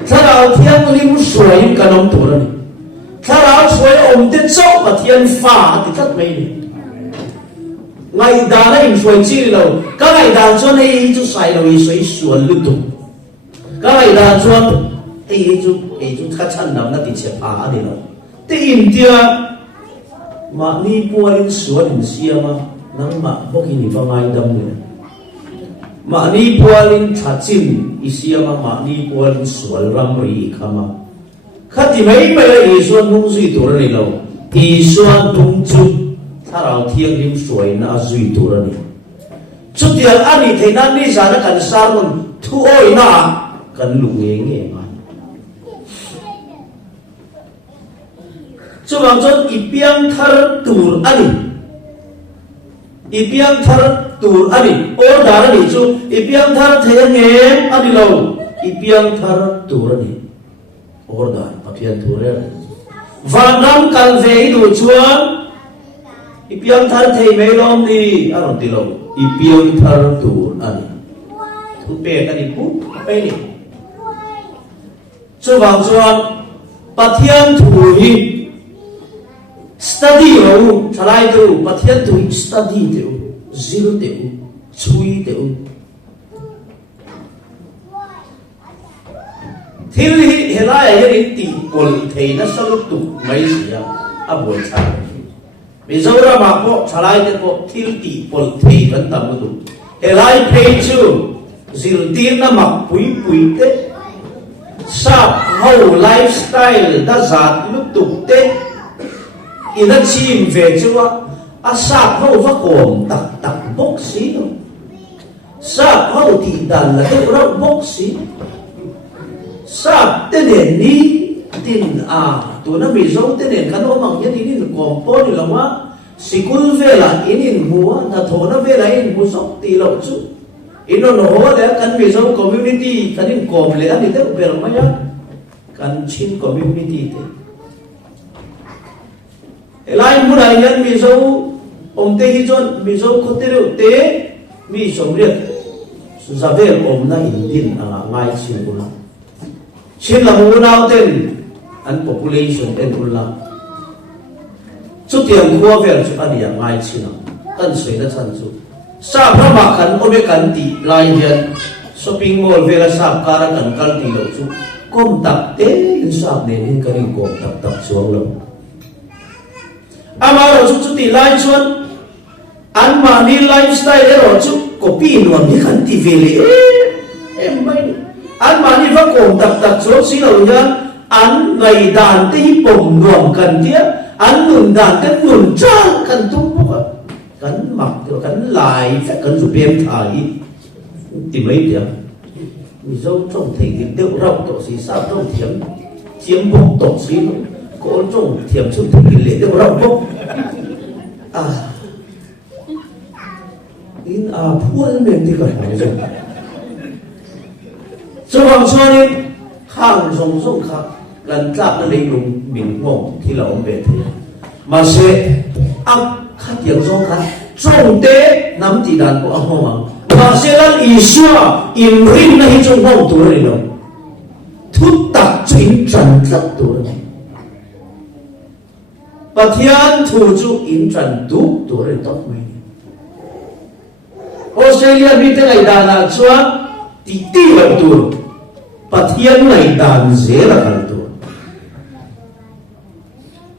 tharau thiang lim soi kanom tu ra ni tharau soi om te chau pathian fa ti that mai ni ngai da na in soi chi lo ka ngai da chuan ei chu sai lo i soi suan lu tu ka ngai da chuan ei chu kha chan nam na ti che pa ani lo te in tia ma ni pualin suan in siama nang ma bokini va ngai dam ni ma ni pualin thachin isiama ma ni pualin sual ramri khama khati mai mai la isuan nung zui tur ni lo isuan tung chu tharau thiang lim suai na zui tur ni chutial ani theina ni zana kan sarmun thu oi na kan lu nge ma chubang chon ipiang thar tur ani ipiang thar tur ani o dar ani chu ipiang thar thaya nge ani lo ipiang thar tur ani or dar pathian tur ani van ram kal ve du chuan ipiang thar thei me lom ni aron ti lo ipiang thar tur ani thu pe ani pu pe ni chu wang chuan pathian thu hi study lo thalai tu pathian tu study tu zil tu chui tu thil hi helai hi ti pol theina salut tu mai sia aboi cha mi zora ma ko thalai te ko thil ti pol thei kan tam tu helai phei chu zil tin na mak pui pui te sa ho lifestyle da zat lu tu te ina chim về chua a sap ho va kom tak tak bok si no sap ho ti dan la ke ro bok si sap te ne ni tin a tu na mi zo te ne kan o mang yan ni kom po ni la wa sikul ve la in huwa na tho na ve la in mu sok ti lo chu ino no ho le kan mi zo community kan in kom le ani te per ma ya kan chin community te elai murai yan mi zo om te hi chon mi zo khote re te mi som re zavel om na indin anga ngai chin ula chin la mu nau ten an population ten ula chu tiang khuwa vel chu ani ya ngai chin kan soi na chan chu sa brahma kan ome kan ti lai hian shopping mall vela sa kara kan kal ti lo chu kom tak te in sap ne in kan kom tak tak chuang lo amaro chu ti lai chuan an ma ni lifestyle ero chu copy nuam ni kan ti vele em mai an ma ni va kom tak tak chu si lo ya an ngai dan te hi pom nuam kan tia an nun dan te nun chang kan tu ko kan mak kan lai fa kan zu bem thai ti mai tia mi zo trong thei ti deu rau to si sa trong thiam chiếm bốc to si có trong thiểm xuống thì lệ được rộng bốc in phuôn mình thì còn phải rồi cho bằng cho nên khang rong rong khang lần chạm nó lấy đúng mình ngộ thì là ông về thế mà sẽ ăn khát tiếng rong khát trong tế nắm chỉ đàn của ông mà sẽ là ý xua in rin này trong vòng tuổi này đâu thút tạc chuyến trần rất tuổi này pathian thu chu in tran tu tu re top mai Australia bi te ngai da na chuan ti lo tu pathian nei dan zela kal tu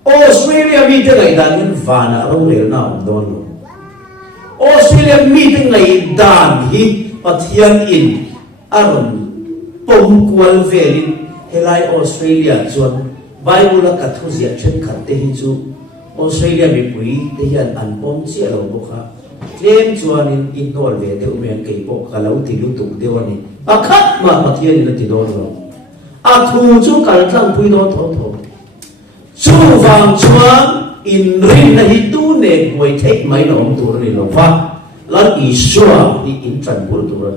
Australia meeting ngai dan in vana ro le na don lo Australia meeting ngai dan hi pathian in aron pom kwal velin helai Australia chuan Bible ka thu zia chen khat te hi chu Australia mi pui te hian an pom chia lo bo kha tlem chuan in nor ve te umen kei po ka lo ti lu tu de wani akhat ma pathian in ti do lo a thu chu kal tlang pui do tho tho chu wang chuan in rin na hi tu ne goi thei mai lo om tur ni lo wa lan I shua ni in tran pur tu ra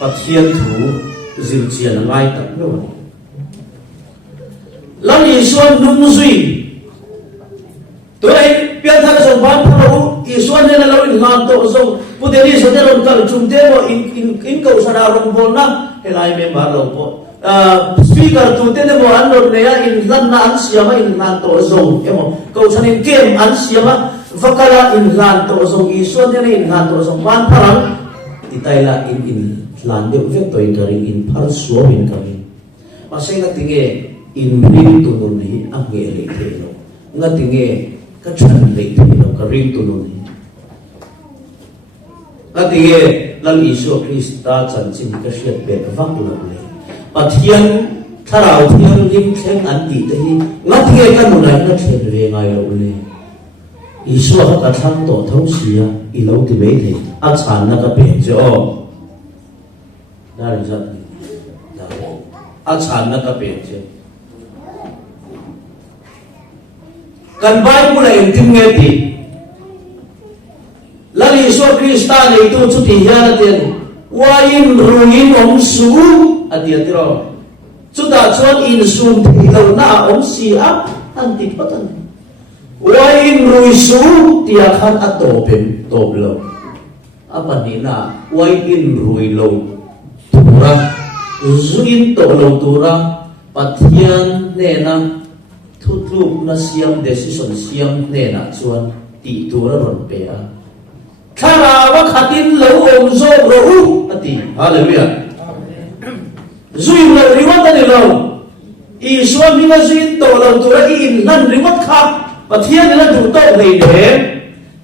pathian thu zil chian ngai tak lo lan I shua nung zui tôi biết thằng sông bán phụ I xuân nên là lâu in làm tổ sông phụ đề đi số thế lòng cần chung thế mà in cầu sa đào lòng vốn na thế lại mình bảo lòng bộ speaker tu thế mà anh đột này in lần na anh xia mà in làm tổ sông em mà cầu sa nên kem anh xia mà vakala in làm tổ sông I xuân nên in làm tổ sông bán phẳng thì tay là in làm được việc tôi cái in phar số in cái mà sẽ là tiếng in rin tu nôn này anh nghe lại thế rồi ngắt tiếng các chân lệ thì nó có riêng tu nôn các tiếng lần Isu Krista chân chính các sự biệt vác lồng này và thiên thà nào thiên lim thiên ăn đi tới ngắt tiếng các môn này nó thiên về ngày lồng này Isu các thằng tổ thông xia I lâu thì mấy thì ác sản nó có biệt cho đó là gì ác sản nó có biệt cho kan Bible la in tim nge ti la Isu Krista nei tu chu ti hian ten wa in ruin om su atia tiro chu da chuan in sum thi lo na om si ap an ti patan wa in rui su tia khan atopem top lo apani na wa in rui lo tura zuin to lo tura pathian ne na thut lup na siam decision siam ne na chuan ti tura ron pe a thara wa khatin lo om zo ro u ati hallelujah zuin lo riwat ani lo I suan ni na zuin to lo tura I in nan riwat kha pathian na du to nei de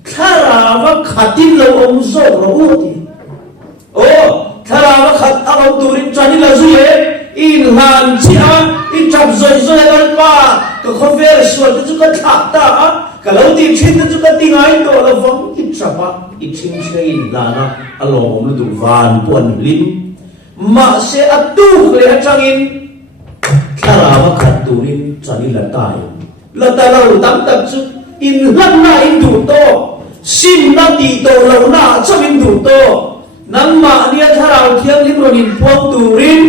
thara wa khatin lo om zo ro u ati o thara wa khat a om turin chani la zuye in han chia in chap zoi zoi al pa ka khover sual tu ka thak ta ka lo ti chin tu ka ti ngai to la vong in chapa I chin che in lana along lu du van pon lim ma se atu le chang in thara wa khat turin chani la tai la ta lo tam tak chu in lan na in du to sim na ti to lo na cham in du to nang ma nia tharau thiang lim ron in phuang turin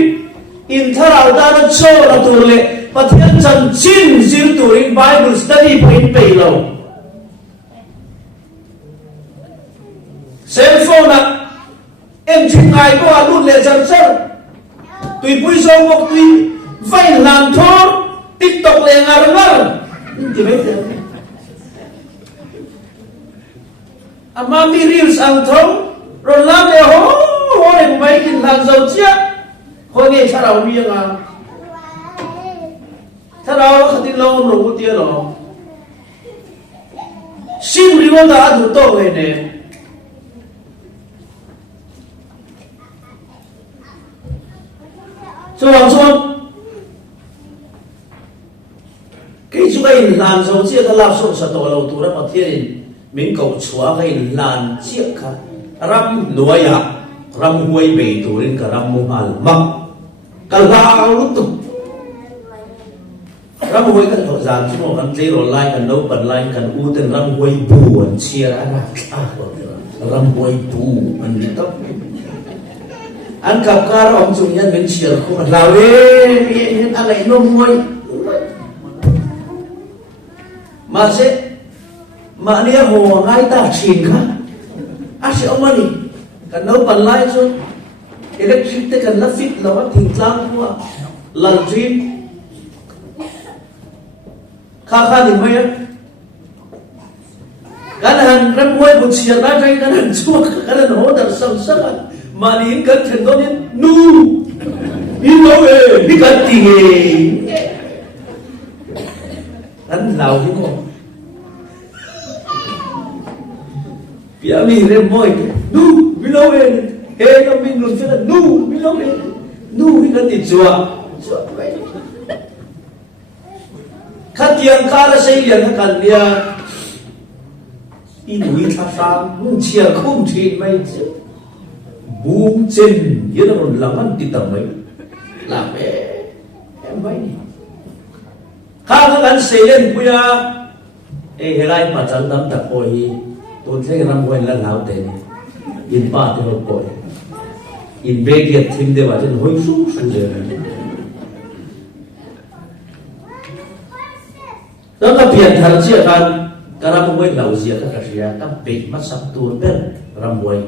in tharau ta na cho la tur le pathian chan chin zil turin Bible study pain pay lo cell phone na em ching ai ko alut le chan chan tui pui so mok tui vai lan thor TikTok le ngar ngar ti mai te ama mi reels ang thong ron lam le ho le mai in lan zau chia ho nge tharau mi nga tharau khatin lo ro ku tia lo sim riwa da adu to he ne so wang son cái chú cái lan dấu chia cái lạp sổ sa tổ lâu tu ra pathian mình cầu chúa cái lan chia cả ram nuôi à ram huay bể tu lên cả ram muhal mắc cả lao lúc tu ram huay cái thọ giang chú một con chơi rồi like cần đâu bật like cần u tên ram huay buồn chia ra ram huay bu anh đi tóc anh cặp car ông chủ nhân mình chia không lao lên anh lại nôm huay mà sẽ mà nia hồ ngay ta chìm khá sẽ ông mani cần nấu bàn lai cho electric te cần lắp fit là bắt thỉnh lang qua lần dream khá khá thì mấy kanan ramway butsiya na kay kanan suwak kanan hodar samsakan maniin kan tendonin nu ilawe bikatinge kan lau mo piami remoy nu ilawe he kami nun sila nu ilawe nu ikati jua katiang kala sa ilian kanya inuit asam chia không thịt mày bu trên dưới nó làm ăn thì tầm mấy làm em mấy khang ăn xây lên bây giờ hệ lại mà chẳng đâm tập bồi tôi thấy làm quên là lão tiền in ba thì nó bồi in bê kiệt thêm để vào trên hối súc súc để đó là biển thằng chia kan karamway lau zia ka kasya ka pek masak tu ber ramway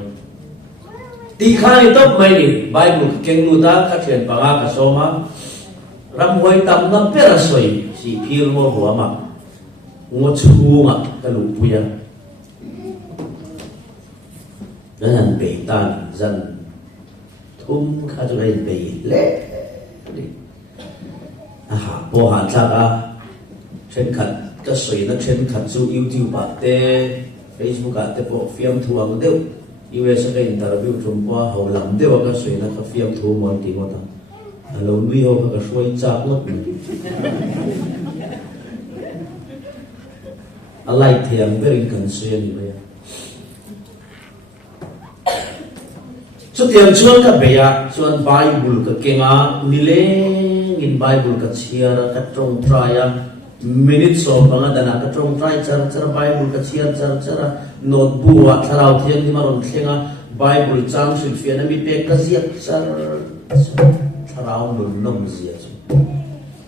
ti khani top mai ni bible kenglu da ka chen panga ka soma ramway tam na per soi si phir mo ho ma ngo chu ma ka lu puya dan be tan zan thum kha jo ai be le aha po han cha ka chen khat cái sợi nó trên khẩn du YouTube bạn te Facebook bạn te bộ phim thu âm đều US cái interview trong qua hậu lắm đều cái sợi nó cái phim thu mòn thì mòn ta lâu nuôi hậu cái sợi chạp lắm alai thiang very concerned vậy số tiền chuan cái bây giờ chuan Bible cái kinh á nile in Bible cái chia cái trong traya minutes of mga dana ka trong try char Bible ka chian char notebook wa tharau thian ni maron thlenga Bible chang sil fian mi pe ka ziak char tharau nun nom zia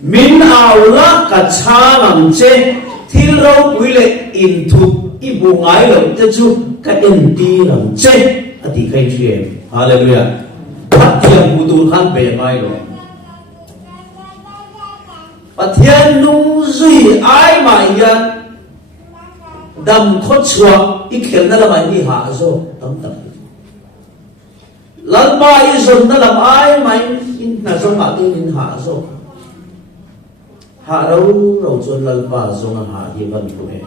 min aula ka changam che thil ro puile in thu ibu ngai lo te chu ka en ti ram che ati kai thiem hallelujah pathiam budu khan be ngai lo Pathian nung zui ai mà yan đầm khốt chua ít khiển nó làm ai đi hạ rồi tấm tấm lần ba ít rồi nó làm ai mà in là do hạ tiên in hạ rồi hạ đâu rồi cho lần ba rồi hạ thì vẫn có thể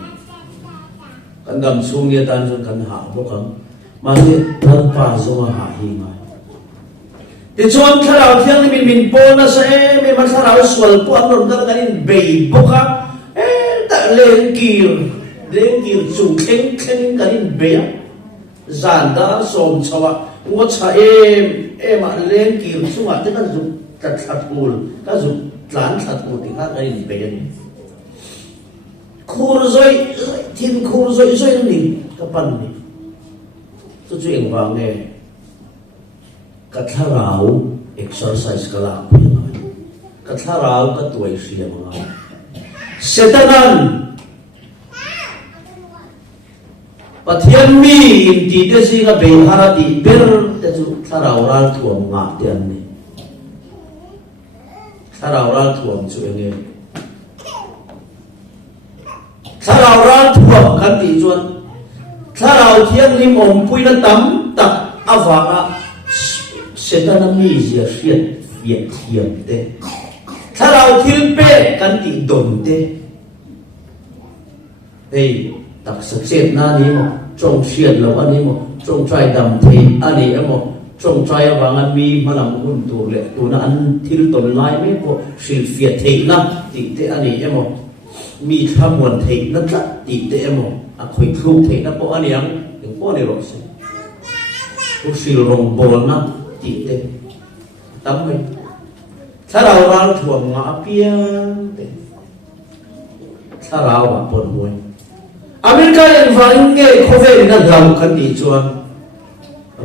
cần đầm xuống nghe tan rồi cần hạ vô không mà hiện lần ba rồi hạ thì mà thì chuan khá rào thiêng thì mình bố nó sẽ mình mà khá rào xuân của anh rồi ta ganin bầy bốc á ta lên kìa chủ khen ganin bầy giàn đã xồm chào ạ ngó cha em mà lên kìa xuống ạ tức là dùng thật mùl các dùng lán thật mùl thì khác ganin bầy này khô rồi thiên khô rồi nó đi các bạn đi tôi chuyện vào nghe katharau exercise ka la puya katharau ka tuai sia mga setanan pathian mi inti te si ka behara ti ber te chu tharau ral thuam nga te an ni tharau ral thuam chu enge tharau ral thuam kan ti chuan tharau thiang lim om pui na tam tak awanga Setanan mi zia fiat thiam te tharau thil pe kan ti don te ei tak success na ni mo trong fiat lo ani mo trong trai dam the ani emo trong trai awangan mi malam hun tu le tu na an thil ton lai me po sil fiat the na ti te ani emo mi thamon the na tla ti te emo a khoi thuk the na po ani ang po ni ro se u sil rong bol na ti te tấm mình sa rau rau thuồng ngã piang te sa rau mà pon muai America yang varing nge khove na lau kan ti chuan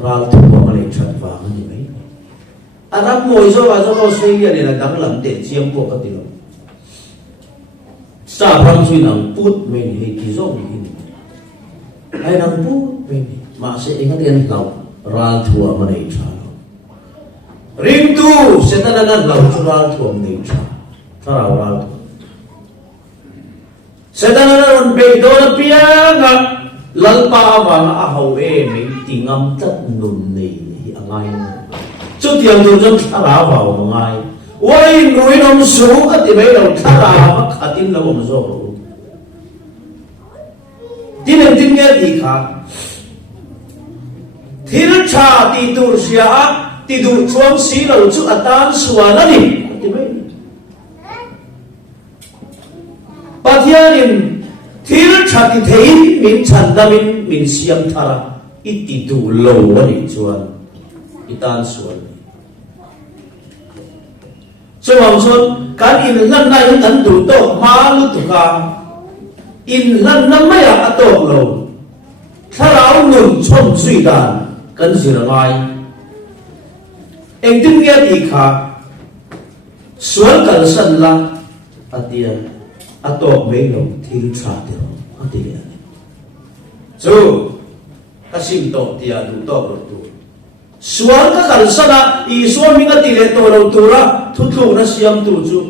rau thuồng ma le chat wang ni mai aram moi zo wa zo Australia ni na dang lam te chiam po ka ti lo sa phang sui nang put me ni ki zo ni ai nang put me ma se ingat yang lau rau thuồng ma le chat ring tu setanan lau chural thuam nei cha tharau ral setanan on be do na pianga lalpa wang a hau mình tingam tat nun nei angai chu tiang du jom thara vào ngai oi nui nom su ka ti mai lo thara khatin lo om zo tin tin nghe thì khác thil cha ti tur sia ti du chuang si lo chu atan suana ni ti mai pathianin thil cha ti thei min chan da min siam thara iti du lo ni chuan itan suan so wang son kan in lan nai kan du to ma lu tu ka in lan nam mai a to lo tharau nun chom sui dan kan sira ngai eng tin nghe ti kha suan kan san la atia atok me lo thil cha te atia so kasim to tia du to lo tu suan ka kan sana i suan mi ka ti le to lo tu ra thu thu na siam tu chu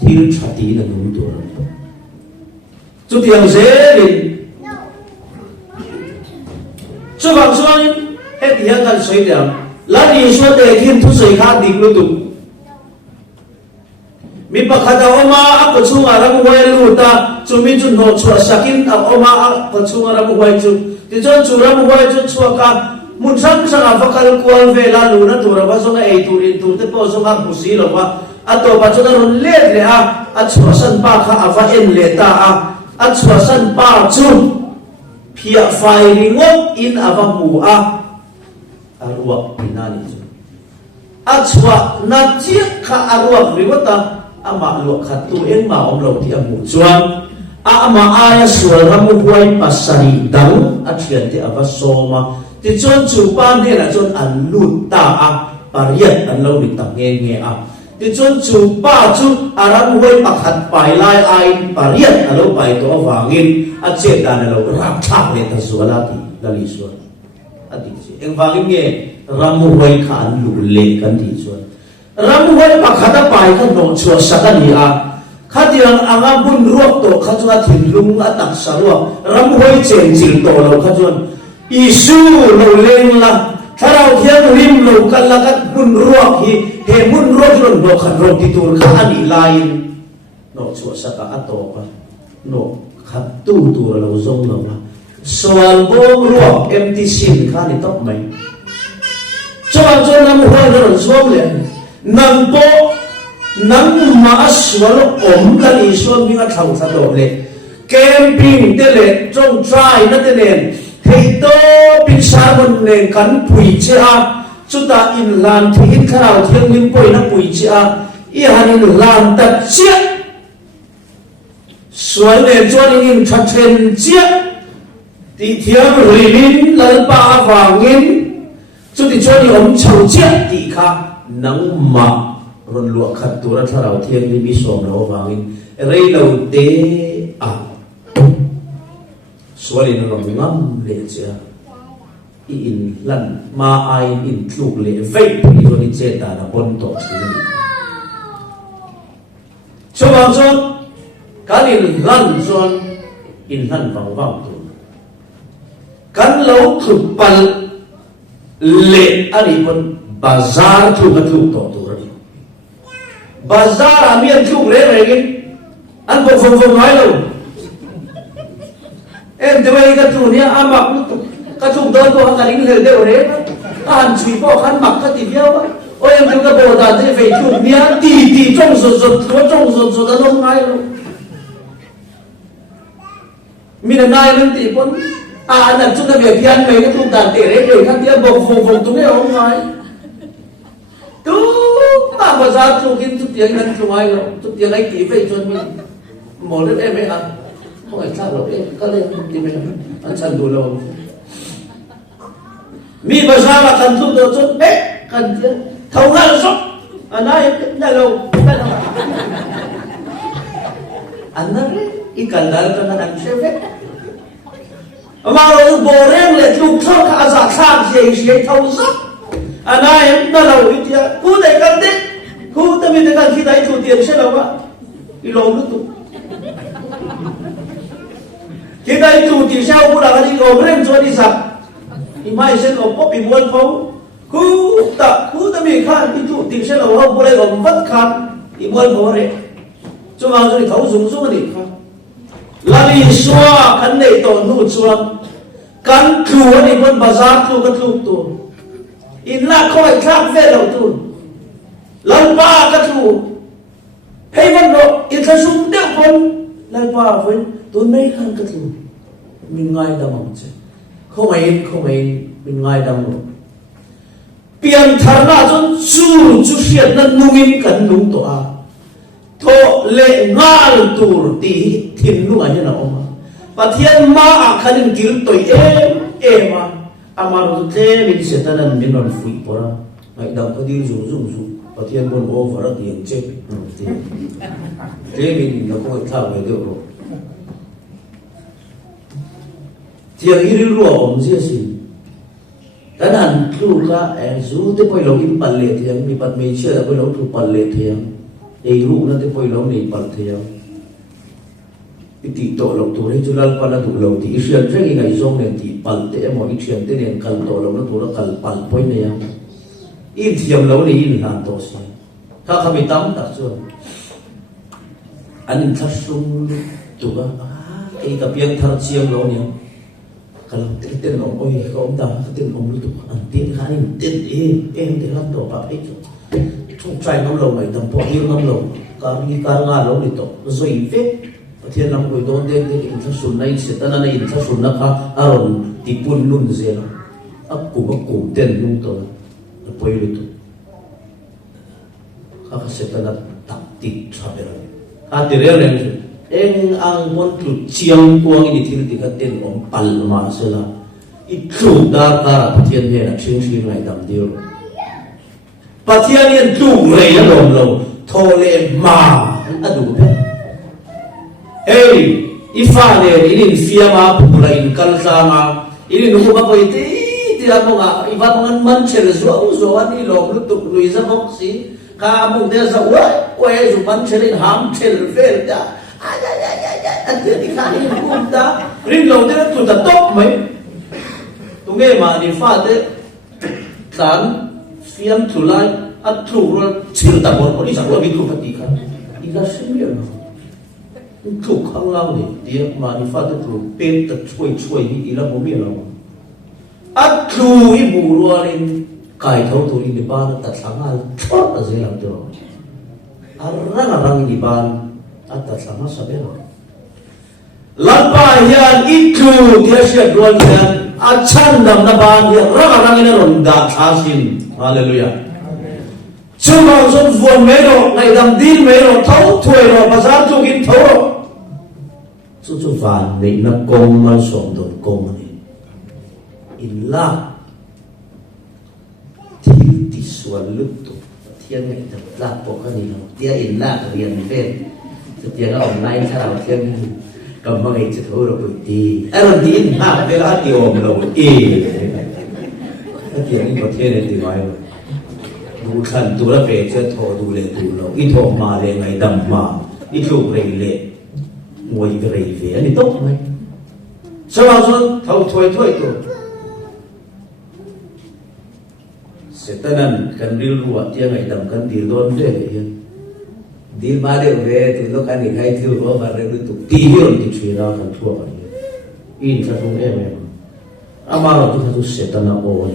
thil cha ti na nu tu ra chu tiang se lin chu bang suan hết tiếng kan soi liam la ni suan te thin thu soi kha ding lu tu mi pakhata oma a ko chunga ram hoi lu ta chu mi chu no chua sakin a oma a ko chunga ram hoi chu ti chon chu ram hoi chu chua ka mun sang sang a fakal kwal ve la lu na tu ra ba songa ei tu rin tu te po songa pusi lo wa a to ba chona ron le le a chua san pa kha a va en le ta a chua san pa chu phia fai ringok in ava mu a ruak pinani chu a chua na chiak kha a ruak ringota ama luak khat tu en ma om lo ti amu chuan ama aya sual ramu huai pasari dang a thian te ava soma ti chon chu pa ne la chon an lut ta a pariat an lo ni ta nge nge a ti chon chu pa chu aram huai pakhat pai lai ai pariat a lo pai to awangin a che ta na lo rak thak le ta suala ti la li sual a ti chi eng wangin nge ramu huai kha an lu le kan ti chuan ramu huai pakhata pai ka no chua sakani a khatiang anga bun ruak to khachua thinlung a tak sarwa ramu huai chen jil to lo khachuan isu lo leng la tharau thiang rim lo kal la kat bun ruak hi he bun ruak ron do khan ro ti tur kha ani lain no chua saka a to ka no khat tu tur lo zong lo la soal bom ruak empty sin kha ni tok mai chuan ramu huai ron zom le nang po nang ma aswal om la ni so mi nga thau tha do le camping te le trong try na te nen thei to pin sa mon ne kan pui che a chuta in lan thi in kharau thiang lim poi na pui che a i hanin lan ta che sual ne chuan in tha then che ti thiang rilin lal pa wangin chuti chuan om chau che ti kha nang ma ron luak khat tura tharau thiang ni mi som lo wangin rei lo te a sualin ron ngam le cha i in lan ma ai in tluk le vei ni ron ni che ta na bon to chi ni so wang son kan in lan son in lan wang wang tu kan lo thu pal le ani kon bazar thu ka thu to tu ra bazar amian thu re re gin an bo phong phong mai lo em te mai ka thu nia ama ka thu do ko ka ling le de re an chui po khan mak ka ti viao o em te ka bo da te fe thu nia ti trong so so ko trong so da long mai lo mi na nai men ti pon anh chúng ta việc thiên mấy cái thùng tàn tệ đấy rồi các kia bồng phồng phồng chúng em không nói tú ta mà ra chụp cái chút tiếng ăn chụp ai rồi chút tiếng anh kỹ về cho mình một đứa em ấy ăn không phải sao rồi cái lên thì mình ăn chân đủ lâu mi mà ra là cần giúp được chút đấy cần thấu ra là sốc anh nói đã lâu anh nói ikan dalam tangan anh sẽ về mà rồi bồ reng lệ lục thao cả giả sang gì thâu sốc anh em đã lâu ít ya cú đại căn đấy cú ta mình đại căn khi đại thủ tiền sẽ đâu mà đi lâu nữa tụ ที่ได้จู่ที่เช้าผู้หลักที่เขาเร่งชวนที่สักอีไม่เช่นเขาพบปีมวนเขากูมีข้าที่จู่ที่เช้าเราผู้ใดเขาวัดขันอีมวนเขาเลยช่วงนั้นช่วงเขาสูงสุดนี่ครับลาลีชัวกันในตอนนู้นชัวกันครูนี่บนบาซาร์ครูกันลูกตัวอินลักคอยคลาดเวลเราตัวลันป้ากันครูให้มันบอกอินทสุนเดียวคนลันป้าเว้นตัวไม่ขันกันครูมีง่ายดำมั้งเจ้เขาไม่มีง่ายดำมั้งเปลี่ยนฐานะจนจู่เสียนั้นนุ่มกันนุ่มตัวโทเลงาลตูรตีทินนุ่งอันนี้นะออกมาปะเทียนมาขันกิลตัวมาอามารุเทมิเสตันันมินวันฟุยปราไอ้ดำก็ดีจุปะเทียนบนโอฟาร์ตีนเจ็บเทมินนักก็ท่าไปเดียวรู้เทียนฮิริรัวอมเสียสิแต่นั้นลูกละสู้ที่ไปเราอินปัลเลเทียมมีปัตเมเชื่อไปเราถูกปัลเลเทียมเองลูกนั่นที่ไปเราในปัลเทียมที่โตเราตัวนี้จุลปัลละตัวเราที่อิสราเอลเองไงส่งเนี่ยที่ปัลเทียมอิสราเอลเนี่ยคัลโตเรานั่นตัวเราคัลปัลไปเนี่ยอินเทียมเราเนี่ยอินหานโตสิถ้าเขาไม่ตั้มตัดส่วนอันนี้ทัศน์ตัวก็ไอ้กับยังทัศน์เชียงเราเนี่ยkalau kita nak kau dah kita nak itu antin hari antin dia kan tu apa itu chúng trai năm lâu này tầm bao nhiêu năm lâu kami karang lâu ni to so ife pathian nam koi don den den in sun nai setana nai in sun na kha aron tipun nun zela aku ten nun to poi lu to kha setana tak tik sabera atirel ne eng ang mon tu chiang kuang ini thil ti katen om pal ma sela I tru da ka pathian he na ching ngai dam dio pathian yen tu rei la dom lo thole ma adu pe hey ifa le ini fia ma pula in kal sa ma ini nu ba ko ti mo nga iba man chel zo ani lo lu tu lui za bok si ka mu de za wa zu man chel in ham chel fel da anh chưa đi khai đi không ta riêng lâu thế tụi ta tốt mấy tụi nghe mà đi pha thế sáng phiếm thủ lại ăn thủ rồi chưa ta muốn đi sang rồi bị thủ phát đi khai đi ra sinh viên thủ không lao này đi mà đi pha thế thủ bên tật chuối đi là bố mẹ nào ăn thủ đi bù rồi nên cài thấu thủ đi ban tật sáng al chót là gì làm được arang di ban atas sama sabero Lampa yan itu dia siap jual yan acan dam naban dia orang ini ronda asin haleluya cuma son vuan mero ngai dam dil mero thau thuai ro bazar tu gin thau chu van nei na kong ma som don kong ni illa ti suan lut tu thiên ngai ta la po ka ni no dia illa rian fen dia ga online sa ra thiên cầm bằng cái chữ thô rồi thì anh tin ha cái lá tiêu mà đâu cái tiếng có thiên này thì nói rồi đủ khẩn đủ là về chữ thô đủ lên đủ lâu ít thô mà lên ngày đầm mà ít thô rầy lệ ngồi cái rầy về anh đi tốt mấy sau đó rồi thâu thôi thôi sẽ tên anh cần đi luộc tiếng ngày đầm cần đi luôn để Dil made về thì lúc anh hay thiếu có và rồi tụ tí hiểu thì chuyện nào thành thua vậy in cho chúng em ama là chúng ta sẽ tan nào ôi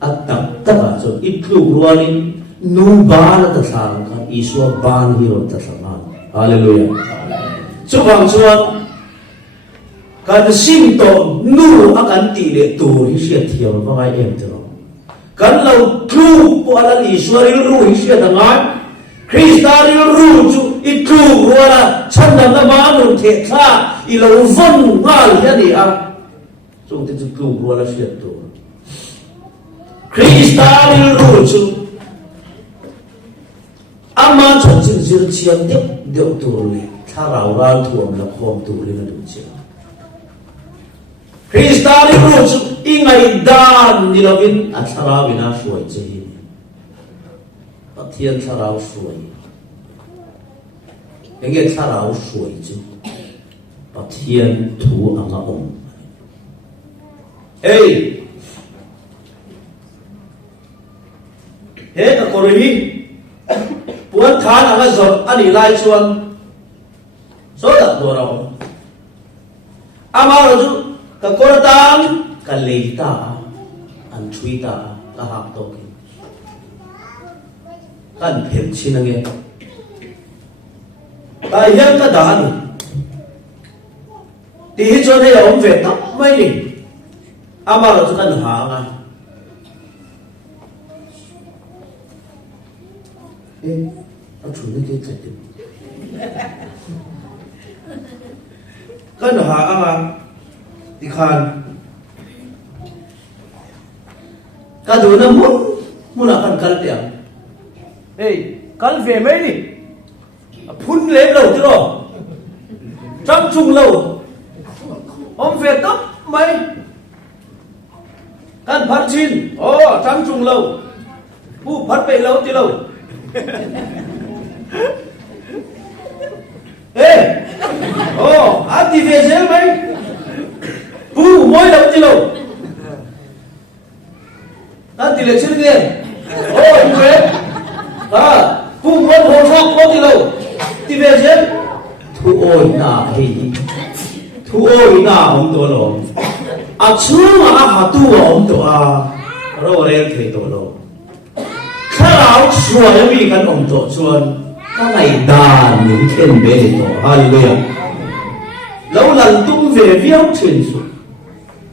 tập tất cả rồi ít lúc rồi nu ban là sang kan isu ban hiểu ta sang hallelujah số bằng số kan sim to nu akan ti le tu hi sia thiam va ngai em to kan lo tu po ala isu ri ru hi sia ta ngai Krista ru chu itu wala chandam na manu the tha ilo von ngal yani a so te chu wala siat to Krista ru chu ama chon chin zir chiam de tu le tha rao ran thuam la khom tu le na du chi Krista ru chu ingai dan ni lovin a thara vina suai chi thiên sa rau suy, những cái sa rau suy chứ, Pathian thu anga om. Hey, hey ka korihi puan than anga zot ani lai chuan so da do ra ama ro chu ka koratam ka leita an thuita ka hak to ki kan phem chinange ta hiam ka da ni ti hi chuan he om ve tak mai ni ama ro chu kan ha nga a chu ni ke chai kan ha ama ti khan ka du na mun akan kal tiang kal ve mai ni phun lem lo ti ro trăng trung lâu om ve tóc mai kan phát chin trăng trung lâu pu phát về lâu ti lâu ti về dễ mai pu mỗi lâu ti lâu ti lệ chữ nghe tu về pu mỗi hồ sóc có ti lâu ti về dễ thu ôi na hi thu ôi na ông tổ lo chú mà hạt tu ông tổ rồi lên thầy tổ lo khá là xuôi vì cái ông tổ xuân các ngày đàn những thiên bế tổ hallelujah lâu lần tung về viết truyền xuống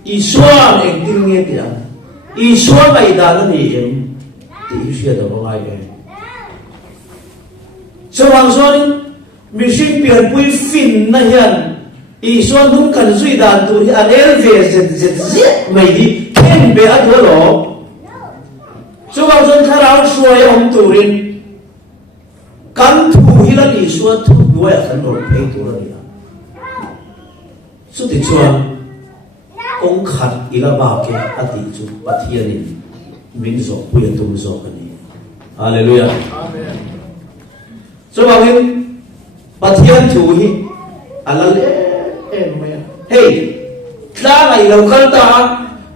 ý xuân em tin nghe tiếng ý xuân ngày đàn nó thì em thì xuân đó có ai vậy cho hoàng xuân mình xin biển bùi phìn na hiền ý xuân đúng cần duy đàn tụi anh em về giết mày đi thiên bế ở đó lo cho hoàng xuân khá là xuôi ông tụi rin kan thu hi la ni suat thu nuai kan ro phei tu ra ni su ti chuan kong khat ila ba ke ati chu pathian ni min zo puya tum zo ani hallelujah amen so bangin pathian thu hi alal me hey tla ngai lo kal ta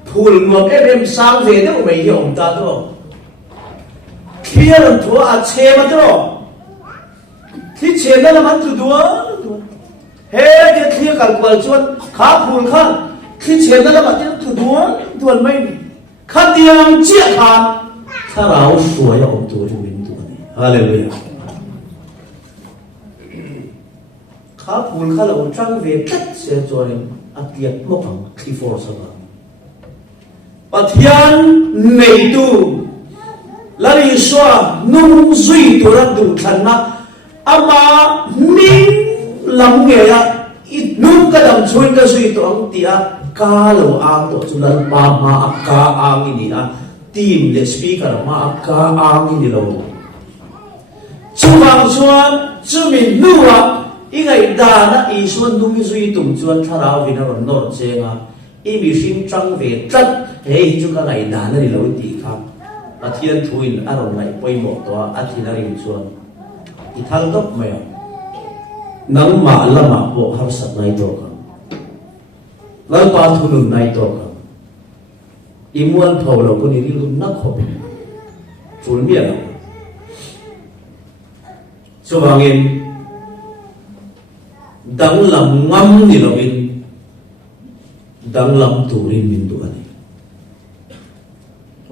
phul nuam em sang ve de mai hi om ta do clear thu a che ma do khi chế đó là mắt từ đuôi hết cái khi cả quần chuột khá phun khăn khi chế đó là mắt từ đuôi mấy khăn tiếng chia khăn khá ráo suối ông tuổi mình tuổi hallelujah khá phun khá là ông trăng về cách sẽ rồi ắt liệt một bằng khi phô sao và thiên này tu là đi xóa nung duy tu ra đủ thành na ama min lam nge ya it num ka dam chuin ka sui to ang tia ka lo ang to chulan pa ma ka ang ni a team le speaker ma ka ang ni lo chuwang chuan chumin nuwa ingai da na i suan dum sui tum chuan thara vina ron nor chenga i mi sing chang ve tat he chu ka ngai da na ni lo ti kha pathian thuin aron ngai poimo to athina rin chuan ithal dop maya nang ma lama po har sat nai to ka lal pa thunun nai to ka imuan phawlo ko ni rilun na kho chul mi ala so bangin dang lam ngam ni lovin dang lam turin min du ani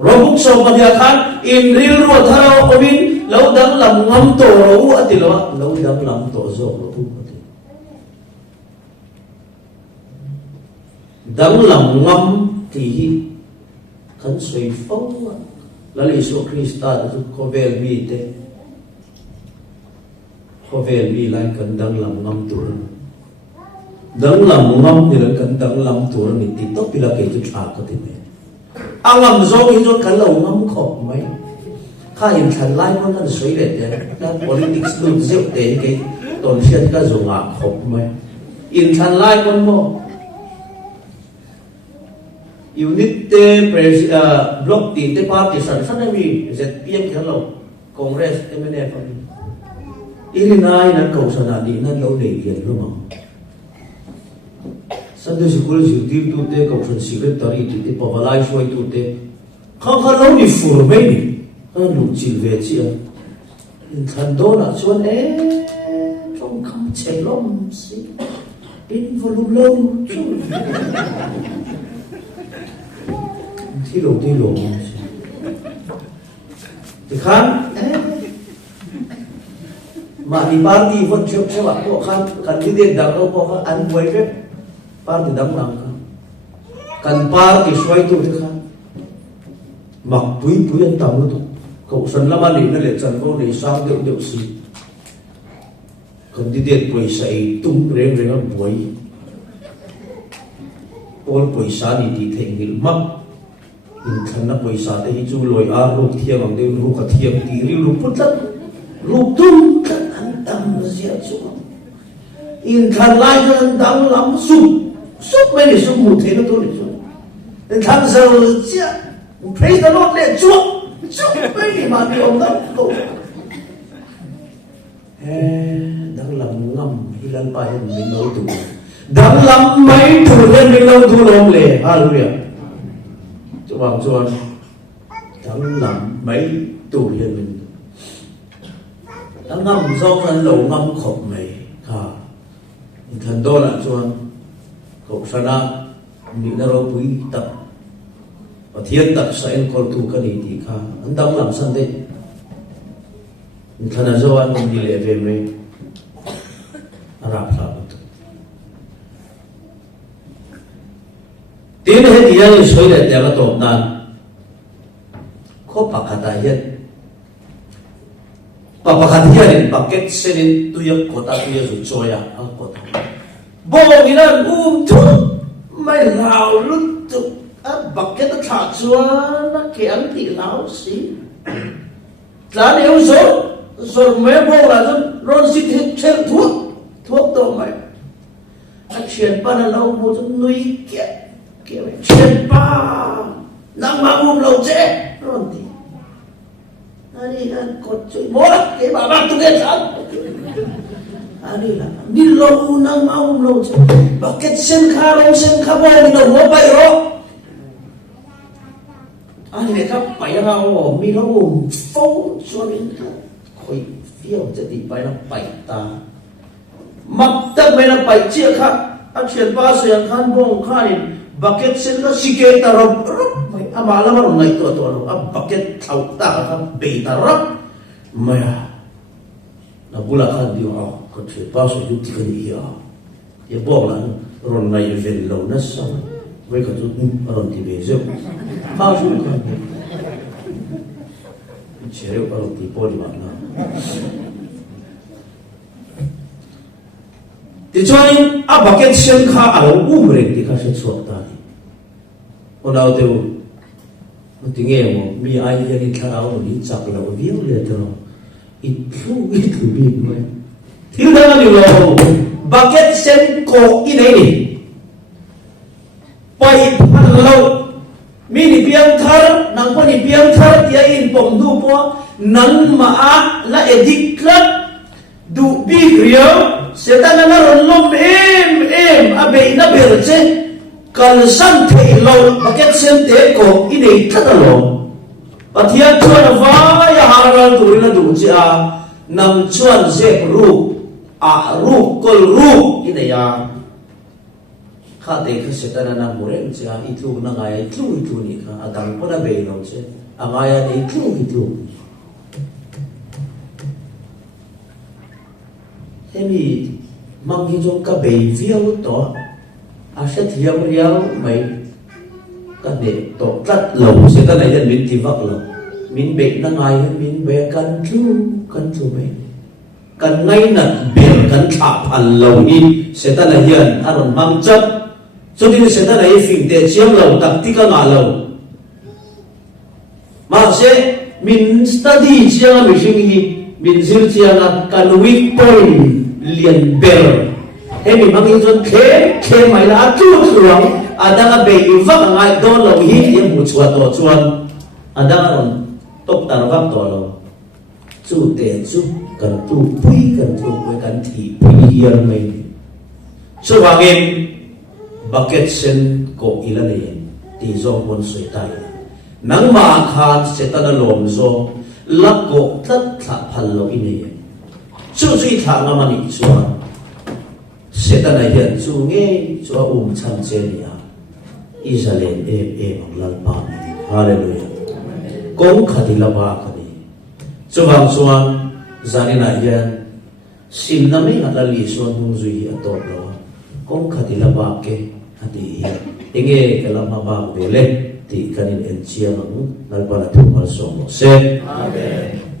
robuk so padia khan in ril ro tharo ovin lâu đắng làm ngâm tổ rấu ở thì lo lâu đắng làm tổ rộ nó thu ở thì đắng làm ngâm thì khấn suy phong là lý số Christa thì có về vi thế có về vi lại cần đắng làm ngâm tổ đắng làm ngâm thì là cần đắng làm tổ mình thì tốt vì là cái chút trả có thể anh ngâm rộ thì rồi khấn lâu ngâm khổ mấy khai hiện thành lai con nó suy để cái politics luôn dễ để cái tổn thương cái dùng ngạc khóc mày in thành lai con mo unit te block te party sản xuất này vì ZPM cái lâu Congress MNF ini nai nan cầu sản đi nan lâu để kiện đúng không Sunday school zirtir tu te kausan secretary tu te pavalai suai tu te khang khang lo ni fur mai ni han lu chil ve chi a in than do na chuan trong kham chei lom si in volum lo chu thi lo thì khang mà đi party vẫn chưa chưa bạn có khang cần đi đến đâu đâu có ăn quay cái party đóng làm cần party xoay tu thế khang mặc bụi ăn tàu nữa tu cậu sân lắm anh nó lại sân có để sang điệu gì cần đi đến buổi say tung rèn rèn ăn buổi ôn buổi sáng đi thành hình mắc in thân nó buổi sáng thì chú lôi lục thiêng bằng đêm lục cả thiêng thì riu lục phút lắm lục tung thân ăn tâm dễ xuống in thân lại thân đắng lắm suốt mấy để suốt một thế nó thôi để suốt in thân giờ chứ praise the Lord để chuộc mấy để mà điều đó cậu đang làm ngầm đi lên bài mình nấu tủ đang làm mấy thủ nhân mình nấu tủ lông lệ hallelujah cho bằng chuan đang làm mấy tủ nhân mình đang ngâm do phần lẩu ngâm khổng mày thần đô là chuan cậu sana mình đã đâu quý tập và thiên tập sẽ anh còn thu cái gì thì khá anh đang làm sao đấy thần là do anh đi lệ về mình rạp tiến hết thì anh suy để để cái tổn nan có bạc hạt hiện bạc hạt hiện bucket sen tuyak kota tu yak rồi à kota bố mình là thu mày lao lúc tu bucket nó thả xuống nó kéo thì lao xí giá nếu rồi mấy bố là rồi xin thêm thuốc đâu mày anh chuyển ba là lâu một trong nuôi kiểu chuyển ba nắng mà lâu chết rồi thì anh còn chơi bố cái bà bác tôi nghe chẳng anh là đi lâu nắng mà lâu chết bà kết sen kha bò đi đâu mua bay rồi anh này các bảy hao mi lâu phố cho đến khôi phiêuจะตีไปแล้วไปตามักแต่ไม่ละไปเจี๊ยค่ะอันเชียนป้าเสียงขันบงข้านี่บักเก็ตเส้นก็สิเกตารบไม่อามาละมันไงตัวเราบักเก็ตเท่าตาครับเบตารบไม่นะบุลาขันเดียวก็เชียนป้าสุดยุติกันอีอย่าบอกนะรอนในเวลเรานั่นสิไว้ก็จุดรอนที่เบเซลข้าวชุดกันเชื่อว่าเราตีโป้ดีมากนะที่ช่วยอาบักเก็ตเส้นข้าเอาเร่งที่ข้าเช็ดสวดตาคนเอาเดียวมันถึงเงี้ยมั้งมีไอ้ยันที่ข้าเอาหนีจับเราวิ่งเลยตลอดอีทูบีบเลยที่นั่นนี่เราบักเก็ตเส้นโคอีไหนนี่ไปพันเรามีนิเปียงทาร์นังพอนิเปียงทาร์ที่อินปมดูปัวนังมาละเอดิกลัดดูบีเรียวเสด็จนั้นรอนลมอาเบย์นับเบลเจกัลสันเทโลบักเก็ตเซนเตโกอินเอทัดโลปะเทียนชวนฟ้ายาหารันตุรินดูจ้านำชวนเซกรูรูปกลรูปอินเดียข้าเด็กเสด็จนั้นมุเรนจ้าอิทูนังไงอิทูนี่ค่ะอาดังพนับเบย์โลเจอ่างไงอิทูเฮ้ยมังคิดจงกับเบย์วิวตัวอาเสถียรเรียวไม่ก็เด็กตัวตัดหลงเสด็จนั้นยันมินที่วักหลงมินเบย์นั่งไงมินเบย์กันทูไปกันไงนั่นเบย์กันขับอันหลงนี่เสด็จนั้นยันอารมณ์มั่งจัดจนที่เสด็จนั้นฟิงเตเชียมหลงตักที่กันหลงมาเสมินสตัดดี้เชียงมิชิงฮีมินซิลเชียงกันวิกปอยเลียนเบลเฮ้ยมีบางทีจนเคไม่ละจู่สวงอาดังเบย์วักง่ายโดนเราหิ้งยังมุชวดตัวชวนอาดังเราตกตาวักตัวเราจู่เตะจู่กันจู่ปุ้ยกันจู่ไปกันทีปุ้ยยังไม่สว่างเอง bucket sen ko ilale ti zong pon soi tai nang ma khan setana lom zo lakko tat tha phallo ine chu chui tha ngamani chuan setana hian chu nge chu cham che nia Israel ang lalpa ni hallelujah kong khadila ba kani chuwang chuan zanina hian sin na me alali suan hung zui ator lo kong khadila ba ke ati enge kalama ba bele ti kanin en chiang lalpa la thumal som se amen